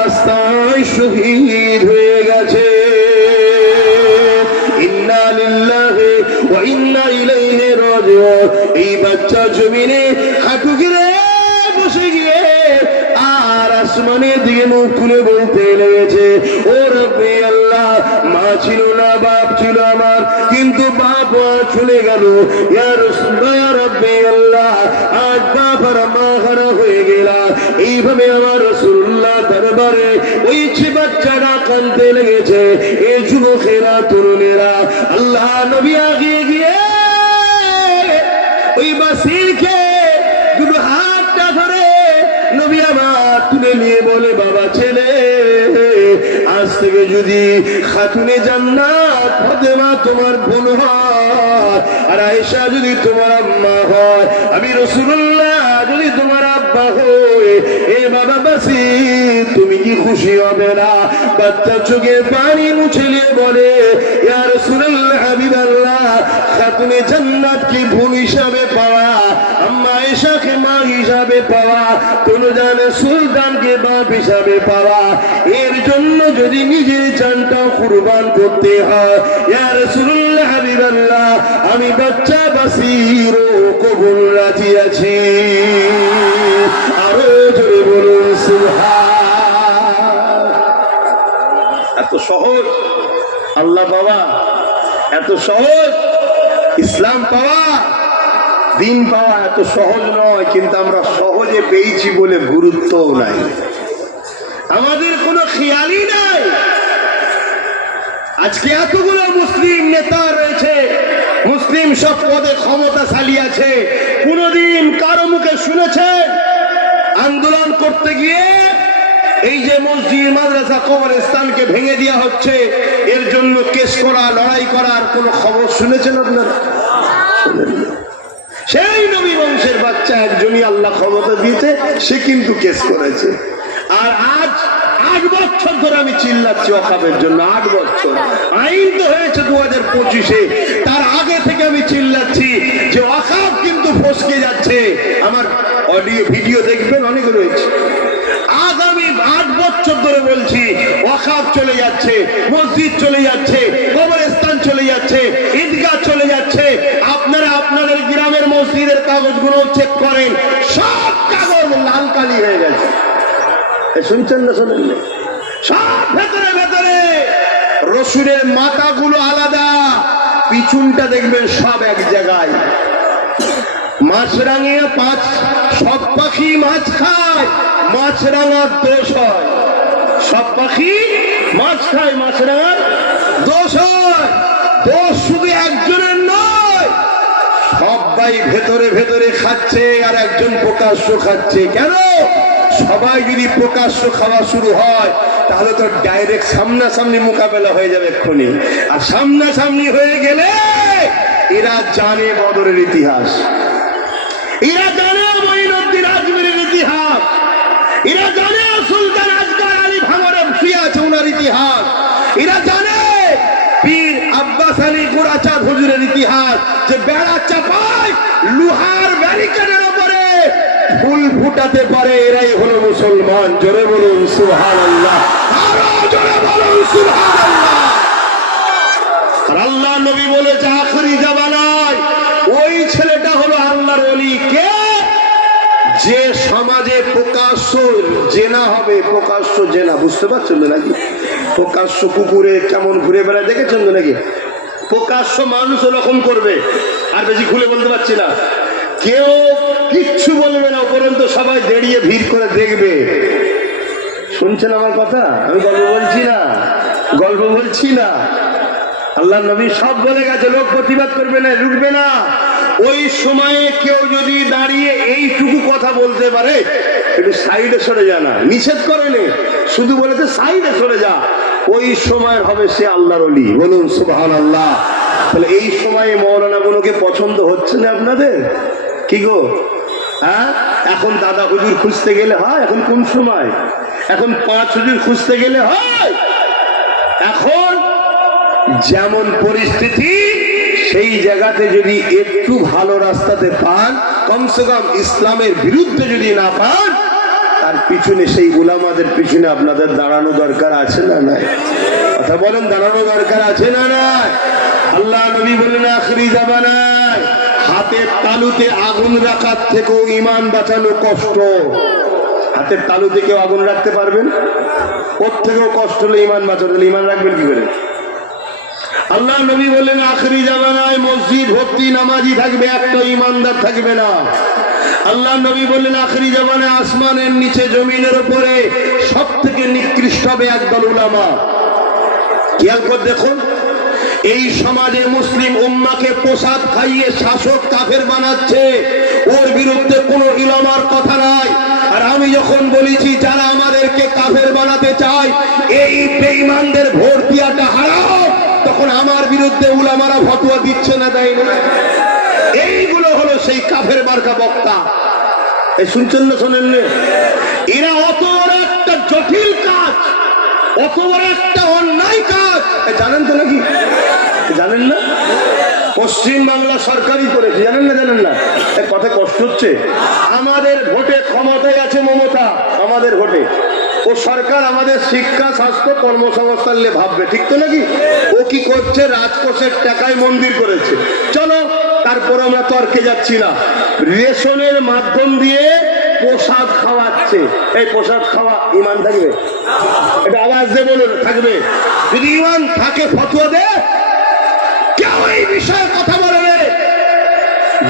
রাস্তায় শহীদ হয়ে গেছে। ইন্না লিল্লাহি ওয়া ইন্না ইলাইহি রাজিউন। এই বাচ্চা জমিনে হাঁটু গেড়ে বসে গিয়ে আর আসমানের দিকে মুখ খুলে বলতে লেগেছে, ও রব্বি আল্লাহ, মা ছিল না, বাপ ছিল আমার, কিন্তু বাপ চলে গেল। ইয়া রাসূলুল্লাহ, ইয়া রব্বি আল্লাহ, আজ বাপ আর মা হারা হয়ে গেলাম। এইভাবে আমার রাসূলুল্লাহ দরবারে ওই বাচ্চারা কাঁদতে লেগেছে। এই যুবকেরা, তরুণেরা, আল্লাহ নবী আগিয়ে গিয়ে ওই বাসিরকে দুটো হাতটা ধরে নবী আমার তুলে নিয়ে বলে, বাবা ছেলে, আজ থেকে যদি খাতুনে জান্নাত ফাতেমা তোমার বোন হয়, আর আয়েশা যদি তোমার আম্মা হয়, আমি রাসূলুল্লাহ যদি তোমার আব্বা হই, এ বাবা বাসি তুমি কি খুশি হবে না? বাচ্চা চোখে পানি মুছে নিয়ে বলে, ইয়া রাসূলুল্লাহ হাবিবাল্লাহ, খাতুনে জান্নাত কি বোন হিসাবে পাওয়া, আম্মা আয়েশাকে মা হিসাবে পাওয়া, কোন জানে সুলতানকে বাপ হিসাবে পাওয়া, এর জন্য যদি নিজের জানটা কুরবান করতে হয়, ইয়া রাসূলুল্লাহ হাবিবাল্লাহ, আমি বাচ্চা বাসির কবুল রাজি আছি। আরো জোরে বলুন সুবহান। এত সহজ আল্লাহ পাওয়া, এত সহজ ইসলাম পাওয়া, দিন পাওয়া এত সহজ নয়। কিন্তু আমরা সহজে পেয়েছি বলে গুরুত্বও নাই, আমাদের কোনো খেয়ালই নাই। আজকে এতগুলো মুসলিম নেতা রয়েছে, মুসলিম সব পদে ক্ষমতাশালী আছে, কোনদিন কারো মুখে শুনেছেন আন্দোলন করতে গিয়ে এই যে মসজিদ, মাদ্রাসা, কবরস্থানকে ভেঙে দেওয়া হচ্ছে, এর জন্য কেস করা, লড়াই করার কোন খবর শুনেছেন আপনারা? সেই নবী বংশের বাচ্চা একজনই আল্লাহ ক্ষমতা দিয়েছে, সে কিন্তু কেস করেছে। আর আজ 8 বছর ধরে আমি চিল্লাচ্ছি ওয়াকফের জন্য। 8 বছর আইন তো হয়েছে 2025-এ, তার আগে থেকে আমি চিল্লাচ্ছি যে ওয়াকফ কিন্তু ফসকে যাচ্ছে। আমার অডিও ভিডিও দেখবেন, অনেক রয়েছে। আগামী 8 বছর করে বলছি, ওয়াকফ চলে যাচ্ছে, মসজিদ চলে যাচ্ছে, কবরস্থান চলে যাচ্ছে, ঈদগাহ চলে যাচ্ছে। আপনারা আপনাদের গ্রামের মসজিদের কাগজগুলো চেক করেন, সব কাগজ লাল কালি হয়ে গেছে। শুনছেন না শোনেন? সব ভেতরে ভেতরে রসুনের মাথাগুলো আলাদা, পিছনটা দেখবেন সব এক জায়গায়। মাছরাঙিয়া পাঁচ, সব পাখি মাছ খায়, মাছরাঙার দোষ হয়। সব পাখি মাছ খায়, মাছরাঙার দোষ হয়। দোষ শুধু একজনের নয়, সবাই ভেতরে ভেতরে খাচ্ছে আর একজন প্রকাশ্য খাচ্ছে। কেন? সবাই যদি প্রকাশ্য খাওয়া শুরু হয় তাহলে তো ডাইরেক্ট সামনাসামনি মোকাবেলা হয়ে যাবে এক্ষুনি। আর সামনাসামনি হয়ে গেলে এরা জানে বদরের ইতিহাস, এরা জানে মঈনুদ্দিন আজমিরের ইতিহাস, এরা জানে সুলতান আসগর আলী ভাঙড়ে শুয়ে আছে ওনার ইতিহাস, এরা জানে পীর আব্বাস আলী গোরাচাঁদ হুজুরের ইতিহাস, যে বেড়া চাপায় লোহার ব্যারিকেডের উপরে ফুল ফুটাতে পারে, এরাই হলো মুসলমান। জোরে বলুন সুবহানাল্লাহ, আরো জোরে বলুন সুবহানাল্লাহ। আর আল্লাহ নবী বলেছে আখিরি জামানায় ওই ছেলেটা হলো আল্লাহর ওলি। কে? যে সমাজে প্রকাশ্য জেনা হবে, প্রকাশ্য জেনা, বুঝতে পারছেন তো নাকি? প্রকাশ্য কুকুরে কেমন ঘুরে বেড়ায় দেখেছেন তো নাকি? প্রকাশ্য মানুষ ওরকম করবে। আর বেশি খুলে বলতে পারছি না, কেউ কিচ্ছু বলবে না, উপরন্ত সবাই দাঁড়িয়ে ভিড় করে দেখবে। শুনছেন আমার কথা? আমি গল্প বলছি না, গল্প বলছি না। আল্লাহ নবী সব বলে গেছে, লোক প্রতিবাদ করবে না, লুটবে না। ওই সময়ে কেউ যদি দাঁড়িয়ে এইটুকু কথা বলতে পারে, একটু সাইডে সরে যা, না নিষেধ করেনি, শুধু বলেছে সাইডে সরে যা, ওই সময় হবে সে আল্লাহর ওলি। বলুন সুবহানাল্লাহ। তাহলে এই সময়ে মৌলানা গুলোকে পছন্দ হচ্ছে না আপনাদের? কি গো, হ্যাঁ? এখন দাদা হুজুর খুঁজতে গেলে হয়? এখন কোন সময়? এখন পাঁচ হুজুর খুঁজতে গেলে হয়? এখন যেমন পরিস্থিতি, সেই জায়গাতে যদি একটু ভালো রাস্তাতে পান, কমসে কম ইসলামের বিরুদ্ধে যদি না পান, তার পিছনে সেই উলামাদের পিছনে আপনাদের দাঁড়ানো দরকার আছে না নাই? কথা বলেন, দাঁড়ানো দরকার আছে না নাই? আল্লাহ নবী বলেন আখিরি জামানায় হাতের তালুতে আগুন রাখার থেকেও ঈমান বাঁচানো কষ্ট। হাতের তালুতে কেউ আগুন রাখতে পারবেন? ওর থেকেও কষ্ট হলে ঈমান বাঁচানো। ঈমান রাখবেন কি করে? আল্লাহ নবী বললেন আখিরি জামানায় মসজিদ ভর্তি নামাজি থাকবে, একটা ঈমানদার থাকবে না। আল্লাহ নবী বললেন আখিরি জামানায় আসমানের নিচে জমিনের উপরে সব থেকে নিকৃষ্ট হবে একদল উলামা। খেয়াল করে দেখুন, এই সমাজে মুসলিম উম্মাকে প্রসাদ খাইয়ে শাসক কাফের বানাচ্ছে, ওর বিরুদ্ধে কোনো ইলামার কথা নাই। আর আমি যখন বলেছি যারা আমাদেরকে কাফের বানাতে চায়, এই বেঈমানদের ভোট দিয়াটা হারাও, তখন আমার বিরুদ্ধে উলামারা ফতোয়া দিচ্ছে না, দেয় না? এইগুলো হলো সেই কাফের মার্কা বক্তা। এই শুনছেন না শোনেন না? এরা অত বড় একটা জটিল কাজ, অত বড় একটা অন্যায় কাজ জানেন তো নাকি? জানেন না? পশ্চিম বাংলা সরকারই করেছে, জানেন না? জানেন না? কথা কষ্ট হচ্ছে। আমাদের ভোটে ক্ষমতায় আছে মমতা, আমাদের ভোটে ও সরকার আমাদের শিক্ষা, স্বাস্থ্য, কর্মসংস্থান নিয়ে ভাববে, ঠিক তো নাকি? ও কি করছে? রাজকোষের টাকায় মন্দির করেছে। চলো, তারপর আমরা তর্কে যাচ্ছি না। রেশনের মাধ্যম দিয়ে প্রসাদ খাওয়াচ্ছে। এই প্রসাদ খাওয়া ঈমান থাকবে? এটা আওয়াজ দিয়ে বলুন, থাকবে? যদি ঈমান থাকে ফতোয়া দে, কেউ এই বিষয়ে কথা বলবে?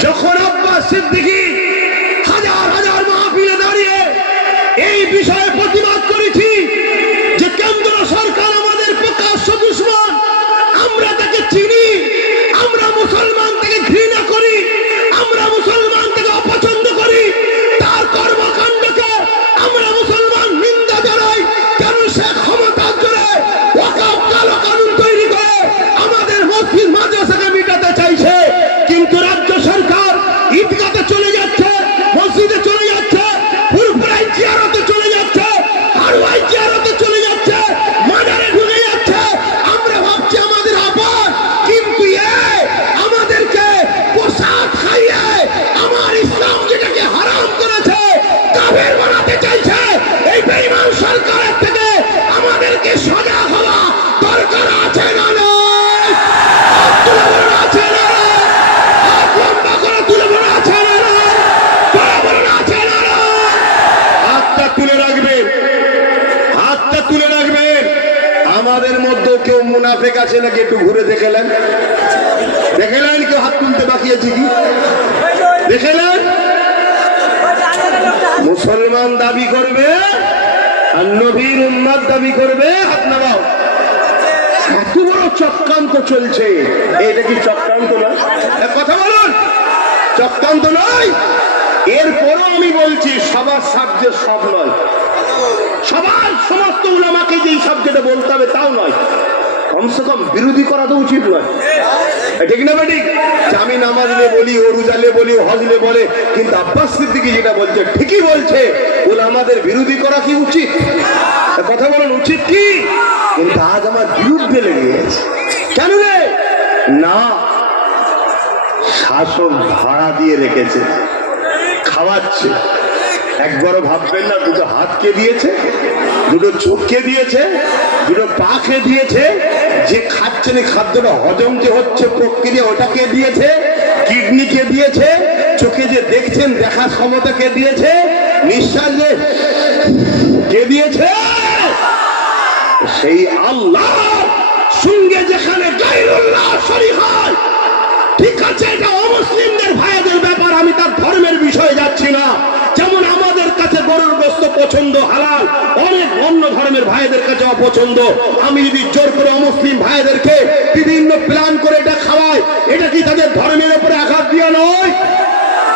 যখন আব্বাস সিদ্দিকী হাজার হাজার মাহফিলে দাঁড়িয়ে এই বিষয়ে প্রতিবাদ করেছি যে কেন্দ্র সরকার আমাদের প্রকাশ্য দুশমন, আমরা তাকে চিনি, আমরা মুসলমান থেকে ঘৃণা করি, আমরা মুসলমান থেকে অপছন্দ করি, তার কর্মকাণ্ডকে আমরা মুসলমান নিন্দা জানাই। কেন সে ক্ষমতার জোরে ওয়াকফ কালো কানুন তৈরি করে আমাদের মসজিদ মাদ্রাসাকে মিটাতে চাইছে, কিন্তু রাজ্য সরকার ঈদগাতে চলে যাচ্ছে, মসজিদে চলে যাচ্ছে, ফুলপুরাই জিয়ারতে চলে যাচ্ছে, হারওয়াই জিয়ারতে চলে যাচ্ছে, মাজারে ঢুকে যাচ্ছে। আমরা ভাবছি আমাদের আবার, কিন্তু আমাদেরকে প্রসাদ খাইয়ে আমার ইসলাম যেটাকে হারাম করেছে, কাফের বানাতে চাইছে। এই বেঈমান সরকারের থেকে আমাদের মধ্যে কেউ মুনাফেক আছে নাকি একটু ঘুরে দেখেলেন? দেখেলেন কেউ হাত তুলতে বাকি আছে কি? দেখেলেন? মুসলমান দাবি করবে আর নবীর উম্মত দাবি করবে, হাত নামাও। এত বড় চক্রান্ত চলছে, এটা কি চক্রান্ত না? কথা বলুন, চক্রান্ত নয়? এরপরও আমি বলছি সবার সাবজেক্ট সব নয়, সবার সমস্ত উলামাকে যে এই সাবজেক্টে বলতে হবে তাও নয়, কমসে কম বিরোধী করা তো উচিত নয়। ঠিক না বেটি? আমি নামাজলে বলি, ওরুজালে বলি, হজলে বলে, কিন্তু আব্বাস সিদ্দিকী যেটা বলছে ঠিকই বলছে, উলামাদের বিরোধী করা কি উচিত? কথা বলেন, উচিত কি? কিন্তু আজ আমার বিরুদ্ধে লেগে গেছে। কেন রে? না, শাসক ভাড়া দিয়ে রেখেছে, খাওয়াচ্ছে। একবারও ভাববেন না দুটো হাতকে দিয়েছে, দুটো চোখকে দিয়েছে, দুটো পাকে দিয়েছে, যে খাচ্ছেন এই খাদ্যটা হজম যে হচ্ছে প্রক্রিয়া ওটাকে দিয়েছে, কিডনিকে দিয়েছে, চোখে যে দেখছেন দেখার ক্ষমতাকে দিয়েছে, নিঃশ্বাস যে কে দিয়েছে? সেই আল্লাহ সঙ্গে যেখানে গায়রুল্লাহ শরীক হয়। ঠিক আছে, এটা অমুসলিমদের ভাইদের ব্যাপার, আমি তার ধর্মের বিষয়ে যাচ্ছি না। যেমন আমাদের কাছে গরুর গোশত পছন্দ হালাল, অনেক অন্য ধর্মের ভাইদের কাছে অপছন্দ। আমি যদি জোর করে অমুসলিম ভাইদেরকে বিভিন্ন প্ল্যান করে এটা খাওয়াই, এটা কি তাদের ধর্মের উপরে আঘাত দিয়া নয়?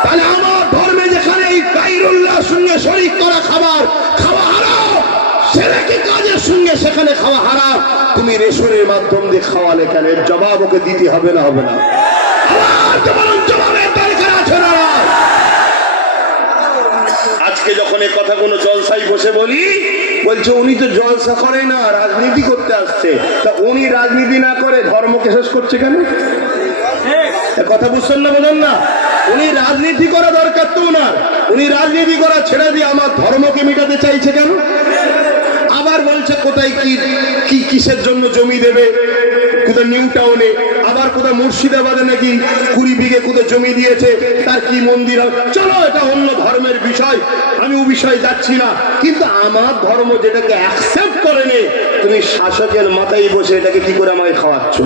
তাহলে আমার ধর্মে যেখানে এই গায়রুল্লাহ সঙ্গে শরীক করা খাবার খাওয়া হারাম, সেরেকি কাজের সঙ্গে সেখানে খাওয়া হারাম, তুমি রেশনের মাধ্যম দিয়ে খাওয়ালে কেন? এর জবাব ওকে দিতে হবে না? হবে না? আজকে যখন এই কথা কোনো জলসাই বসে বলি, বলছে উনি তো জলসা করে না, রাজনীতি করতে আসছে। তা উনি রাজনীতি না করে ধর্মকে শেষ করছে কেন? কথা বুঝছেন না? বলেন না, উনি রাজনীতি করা দরকার তো না, উনি রাজনীতি করা ছেড়ে দিয়ে আমার ধর্মকে মেটাতে চাইছে কেন? আবার বলছে কোথায় কি কিসের জন্য জমি দেবে, কোথায় নিউ টাউনে, আবার কোথায় মুর্শিদাবাদে নাকি 20 বিঘে কোথায় জমি দিয়েছে, তার কি মন্দির। চলো, এটা অন্য ধর্মের বিষয়, আমি ও বিষয়ে যাচ্ছি না। কিন্তু আমার ধর্ম যেটাকে অ্যাকসেপ্ট করে নে, তুমি শাসকের মাথায় বসে এটাকে কি করে আমাকে খাওয়াচ্ছ?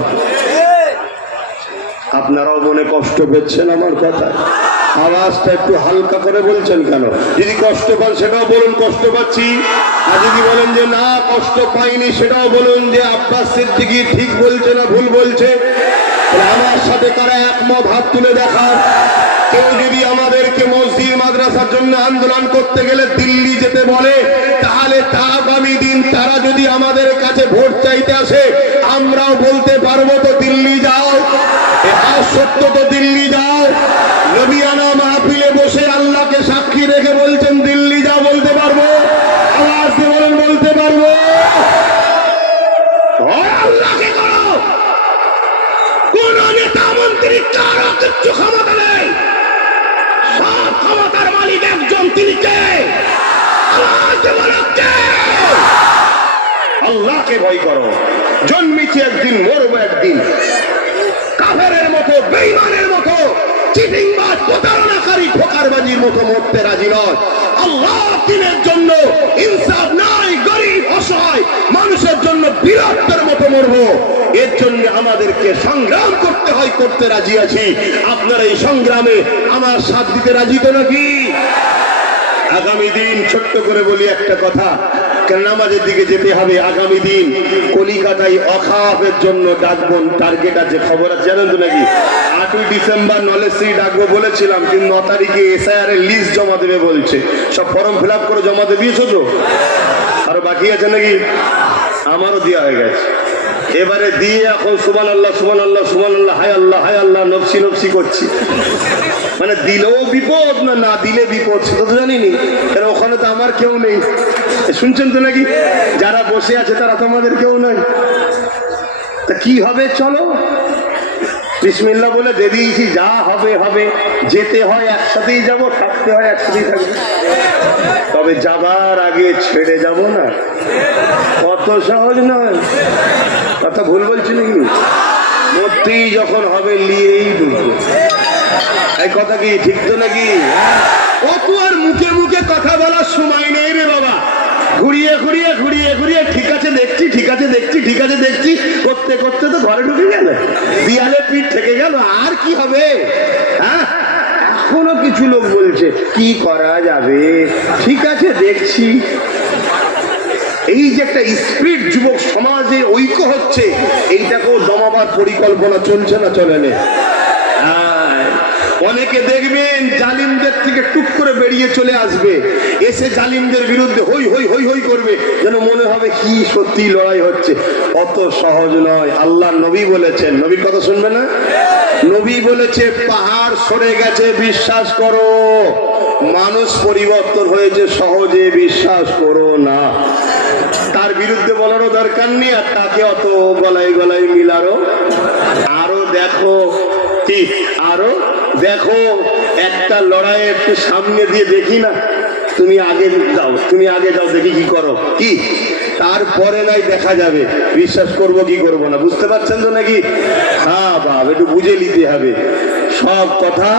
আপনারাও মনে কষ্ট পেচ্ছেন আমার কথা? আওয়াজটা একটু হালকা করে বলছেন কেন? যদি কষ্ট পান সেটাও বলুন কষ্ট পাচ্ছি, আর যদি বলেন যে না কষ্ট পাইনি সেটাও বলুন যে আব্বাস সিদ্দিকী ঠিক বলছে না ভুল বলছে। আমার সাথে তারা একমত, হাত তুলে দেখার। কেউ যদি আমাদেরকে মসজিদ মাদ্রাসার জন্য আন্দোলন করতে গেলে দিল্লি যেতে বলে, তাহলে তা আগামী দিন তারা যদি আমাদের কাছে ভোট চাইতে আসে, আমরাও বলতে পারবো তো দিল্লি যাও, এটা সত্য তো দিল্লি যাও। নবিয়ানা মাহফিলে বসে আল্লাহকে সাক্ষী রেখে বলছেন দিল্লি যাও, বলতে পারবো? আওয়াজ দিয়ে বলেন, বলতে পারবো? আল্লাহকে করো, কোন নেতা মন্ত্রী কারো কিচ্ছু ক্ষমতা নেই, সব ক্ষমতার মালিক একজন, তিনি কে? আল্লাহকে ভয় করো। জন্মেছি একদিন, মরবো একদিন। কাফেরের মতো, বেঈমানের মতো, চিটিংবাজ, প্রতারণাকারী, ঠোকারবাজির মতো মরতে রাজি নয়। আল্লাহ দিনের জন্য ইনসাফ নাই, গরিব অসহায় মানুষের জন্য বীরত্বের মতো মরবো। এর জন্য আমাদেরকে সংগ্রাম করতে হয়, করতে রাজি আছি। আপনারা এই সংগ্রামে আমার সাথ দিতে রাজি তো নাকি? আগামী দিন ছোট্ট করে বলি একটা কথা, কারণ নামাজের দিকে যেতে হবে। আগামী দিন কলিকাতায় অখাফের জন্য ডাকবো, টার্গেট আছে, খবর আছে জানেন তো নাকি? 8ই ডিসেম্বর নলেজশ্রী ডাকবো বলেছিলাম, কিন্তু 9 তারিখে এসআইআর এর লিস্ট জমা দেবে বলছে। সব ফর্ম ফিল আপ করে জমা দিয়ে দিয়েছো তো? আরো বাকি আছে নাকি? আমারও দেওয়া হয়ে গেছে। এবারে দিয়ে এখন সুবহানাল্লাহ সুবহানাল্লাহ সুবহানাল্লাহ, হায় আল্লাহ হায় আল্লাহ, নফসি নফসি করছি। মানে দিলেও বিপদ, না না দিলে বিপদ, সেটা তো জানিনি, কেন ওখানে তো আমার কেউ নেই। শুনছেন তো নাকি? যারা বসে আছে তারা তো আমাদের কেউ নাই। তা কি হবে? চলো বিসমিল্লাহ বলে বেরিয়েছি, যা হবে হবে। যেতে হয় একসাথেই যাব, থাকতে হয় একসাথেই থাকবে। তবে যাবার আগে ছেড়ে যাব না, কত সহজ নয়। কথা ভুল বলছি নাকি? মরতেই যখন হবে নিয়েই ঢুকবো। এই কথা কি ঠিক তো নাকি? কত আর মুখে মুখে কথা বলার সময় নেই রে বাবা। ঘুরিয়ে ঘুরিয়ে ঘুরিয়ে ঘুরিয়ে ঠিক আছে দেখছি, ঠিক আছে দেখছি, ঠিক আছে দেখছি করতে করতে তো ঘরে ঢুকে গেল, দেয়ালে পিঠ থেকে গেল, আর কি হবে? হ্যাঁ, এখনো কিছু লোক বলছে কি করা যাবে, ঠিক আছে দেখছি। এই যে একটা স্পিরিট যুবক সমাজে ঐক্য হচ্ছে, এইটাকেও দমাবার পরিকল্পনা চলছে না চলে না? অনেকে দেখবেন জালিমদের থেকে টুক করে বেরিয়ে চলে আসবে, এসে জালিমদের বিরুদ্ধে হই হই হই হই করবে, যেন মনে হবে কি সত্যি লড়াই হচ্ছে। অত সহজ নয়। আল্লাহ নবী বলেছেন, নবীর কথা শুনবে না? নবী বলেছে পাহাড় সরে গেছে বিশ্বাস করো, মানুষ পরিবর্তন হয়েছে সহজে বিশ্বাস করো না। তার বিরুদ্ধে বলারও দরকার নেই, আর তাকে অত গলায় গলায় মিলারও। আরো দেখো কি, আরো দেখো, একটা লড়াই একটু সামনে দিয়ে দেখি না, তুমি আগে যাও, তুমি আগে যাও, দেখি কি করো, কি তারপরে নাই দেখা যাবে বিশ্বাস করব কি করব না। বুঝতে পারছেন তো নাকি? হ্যাঁ বাব, একটু বুঝে নিতে হবে। সব কথা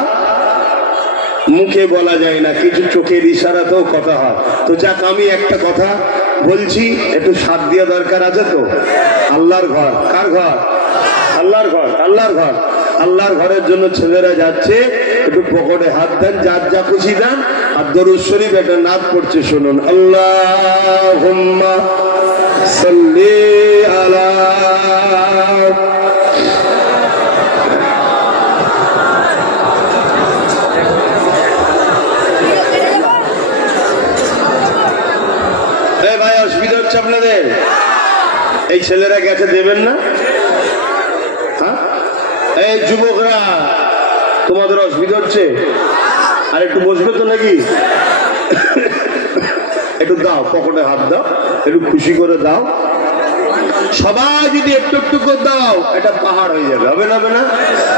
মুখে বলা যায় না, কিছু চোখের ইশারাতেও কথা হয়। তো যাক, আমি একটা কথা বলছি, একটু সাথ দেওয়া দরকার আছে তো। আল্লাহর ঘর, কার ঘর? আল্লাহর ঘর। আল্লাহর ঘর, আল্লাহর ঘরের জন্য ছেলেরা যাচ্ছে, একটু পকেটে হাত দেন, যার যা খুশি দেন, আর দরুদ শরীফ একটা নাদ পড়ছে, শুনুন। আল্লাহুম্মা সাল্লি আলা। ভাই অসুবিধা হচ্ছে আপনাদের? এই ছেলেরা গেছে, দেবেন না? হ্যাঁ, এই যুবকরা, তোমাদের অসুবিধা হচ্ছে? আর একটু বসবে তো নাকি? একটু দাও, পকেটে হাত দাও, একটু খুশি করে দাও। সবাই যদি একটু একটু করে দাও, এটা পাহাড় হয়ে যাবে। হবে না? হবে না?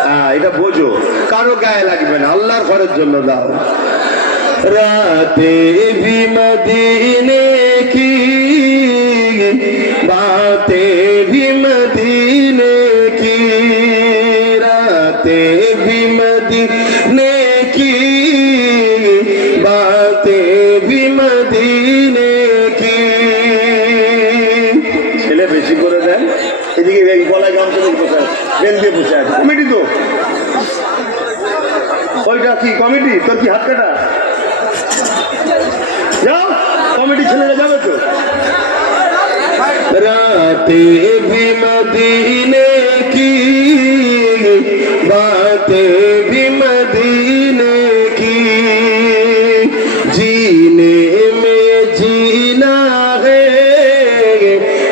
হ্যাঁ, এটা বোঝো, কারো গায়ে লাগবে না, আল্লাহর ঘরের জন্য দাও। রাতে ভি মদিনে কি বাতে ভি মদিনে কি, রাতে ভি মদিনে কি বাতে ভি মদিনে কি। ছেলে বেশি করে দেন, এদিকে গলায় গামছা বসে বেল দিয়ে বসে আছে। কমিটি তো ওইটা কি কমিটি? তোর কি হাত কাটা? যাও, কমিটি ছেলেরা যাবে তো। রাতে ভি মদিনে কি বাতে ভি মদিনে কি, जीने में जीना है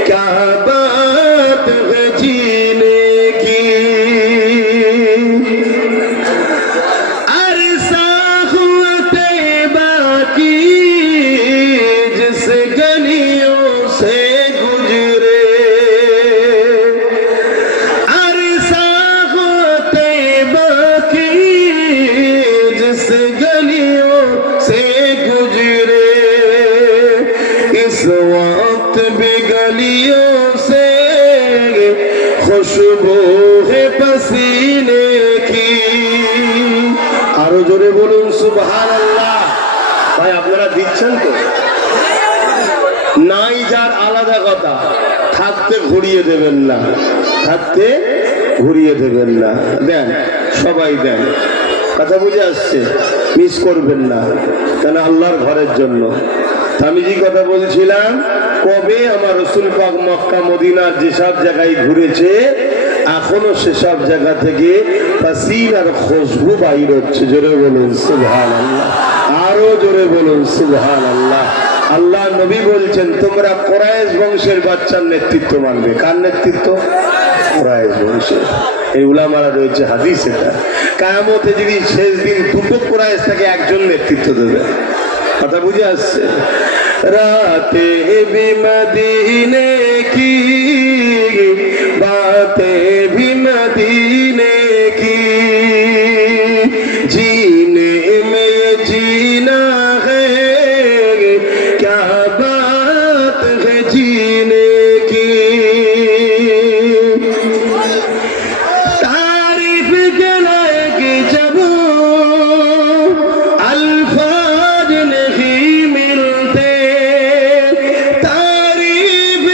क्या बात है जीने की, अरसा हुआ तैबा की जिस गलियों से गुजरे, अरसा हुआ तैबा की जिस गलियों से गुजरे, इस वक्त भी गलियों से खुशबू है पसीने की। आरो जोरे बोलूं सुबहानाल्लाह। भाई আপনারা দিচ্ছেন তো? নাই যার আলাদা কথা, থাকতে ঘুরিয়ে দেবেন না, থাকতে ঘুরিয়ে দেবেন না, দেন, সবাই দেন। কথা বুঝে আসছে? মিস করবেন না, কেন আল্লাহর ঘরের জন্য। আমি যে কথা বলছিলাম, কবে আমার রসুল পাক মক্কা মদিনার যেসব জায়গায় ঘুরেছে, এখনো সেসব জায়গা থেকে পাসিনার খুশবু বাইর হচ্ছে। জোরে বলুন সুবহানাল্লাহ, আরো জোরে বলুন সুবহানাল্লাহ। আল্লাহ নবী বলছেন, তোমরা কুরাইশ বংশের বাচ্চার নেতৃত্ব মানবে। কার নেতৃত্ব? কুরাইশ বংশের। এই উলামারা রয়েছে হাদিস, এটা কিয়ামতে যদি শেষ দিন দুটো কুরাইশ থেকে একজন নেতৃত্ব দেবে। কথা বুঝে আসছে? রাতে ভি মদিনে কি বাতে ভি মদিনে কি, जीने में जीना है क्या बात है जीने की, तारीफ के लायक जब अल्फाज नहीं मिलते, तारीफ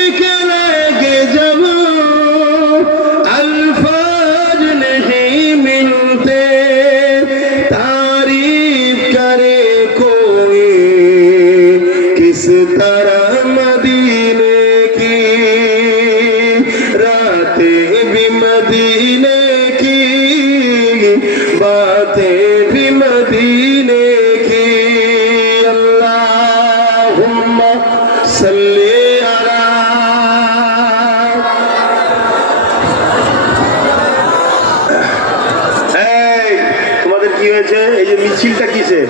মিছিলটা কিসে?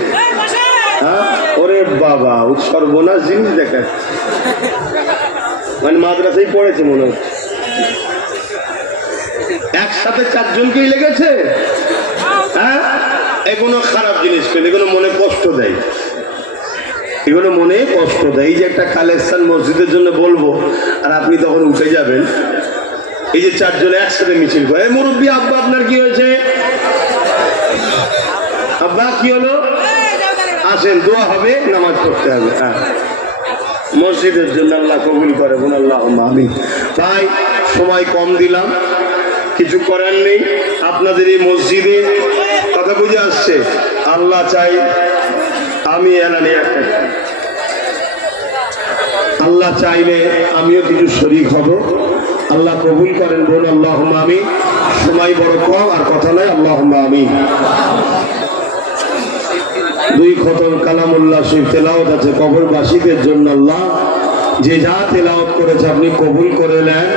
হ্যাঁ, ওরে বাবা, সর্বনাশ জিনিস দেখা, মানে মাদ্রাসায় পড়েছে মনে হচ্ছে। একসাথে চারজনকেই লেগেছে। হ্যাঁ, এগুলো খারাপ জিনিস, এগুলো মনে কষ্ট দেয়, এগুলো মনে কষ্ট দেয়। এই যে একটা কালেকশন মসজিদের জন্য বলবো, আর আপনি তখন উঠে যাবেন। এই যে চারজন একসাথে মিছিল করে, মুরব্বী আব্বা আপনার কি হয়েছে? আব্বা কি হলো? আসেন, দোয়া হবে, নামাজ পড়তে হবে। হ্যাঁ, মসজিদের জন্য আল্লাহ কবুল করে, বোন আল্লাহ আমিন। তাই সময় কম দিলাম, কিছু করার নেই। আপনাদের এই মসজিদে কথা বুঝে আসছে, আল্লাহ চাই আমি এলানে একটা, আল্লাহ চাইলে আমিও কিছু শরীক হব। আল্লাহ কবুল করেন, বোন আল্লাহ আমিন। সময় বড় কম, আর কথা নয়, আল্লাহ আমিন। দুই খতম কালামুল্লাহ শরীফ তেলাওয়াত আছে কবরবাসীদের জন্য। আল্লাহ যে যা তেলাওয়াত করেছে আপনি কবুল করে নেন।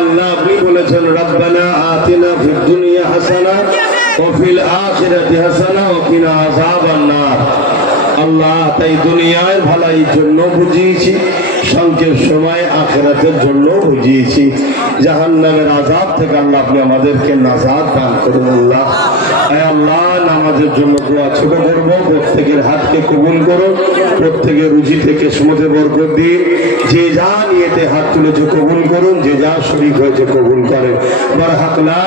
আল্লাহ আপনি বলেছেন, রব্বানা আতিনা ফিদ দুনিয়া হাসানা ওয়া ফিল আখিরাতি হাসানা ওয়া কিনা আযাবান নার। আল্লাহ তাই দুনিয়ার ভালোর জন্য বুঝিয়েছি, সংক্ষেপ সময় আখিরাতের জন্য বুঝিয়েছি। জাহান্নামের আযাব থেকে আল্লাহ আপনি আমাদেরকে নাজাত দান করুন। আল্লাহ আল্লাহ নামাজের জন্য দোয়া ছোট করবো, প্রত্যেকের হাতকে কবুল করুন, প্রত্যেকের রুজি থেকে সমতে বরকত দিন। যে যা নিয়েতে হাত তুলেছে কবুল করুন, যে যা শরীক হয়েছে কবুল করেন। বারহাক লা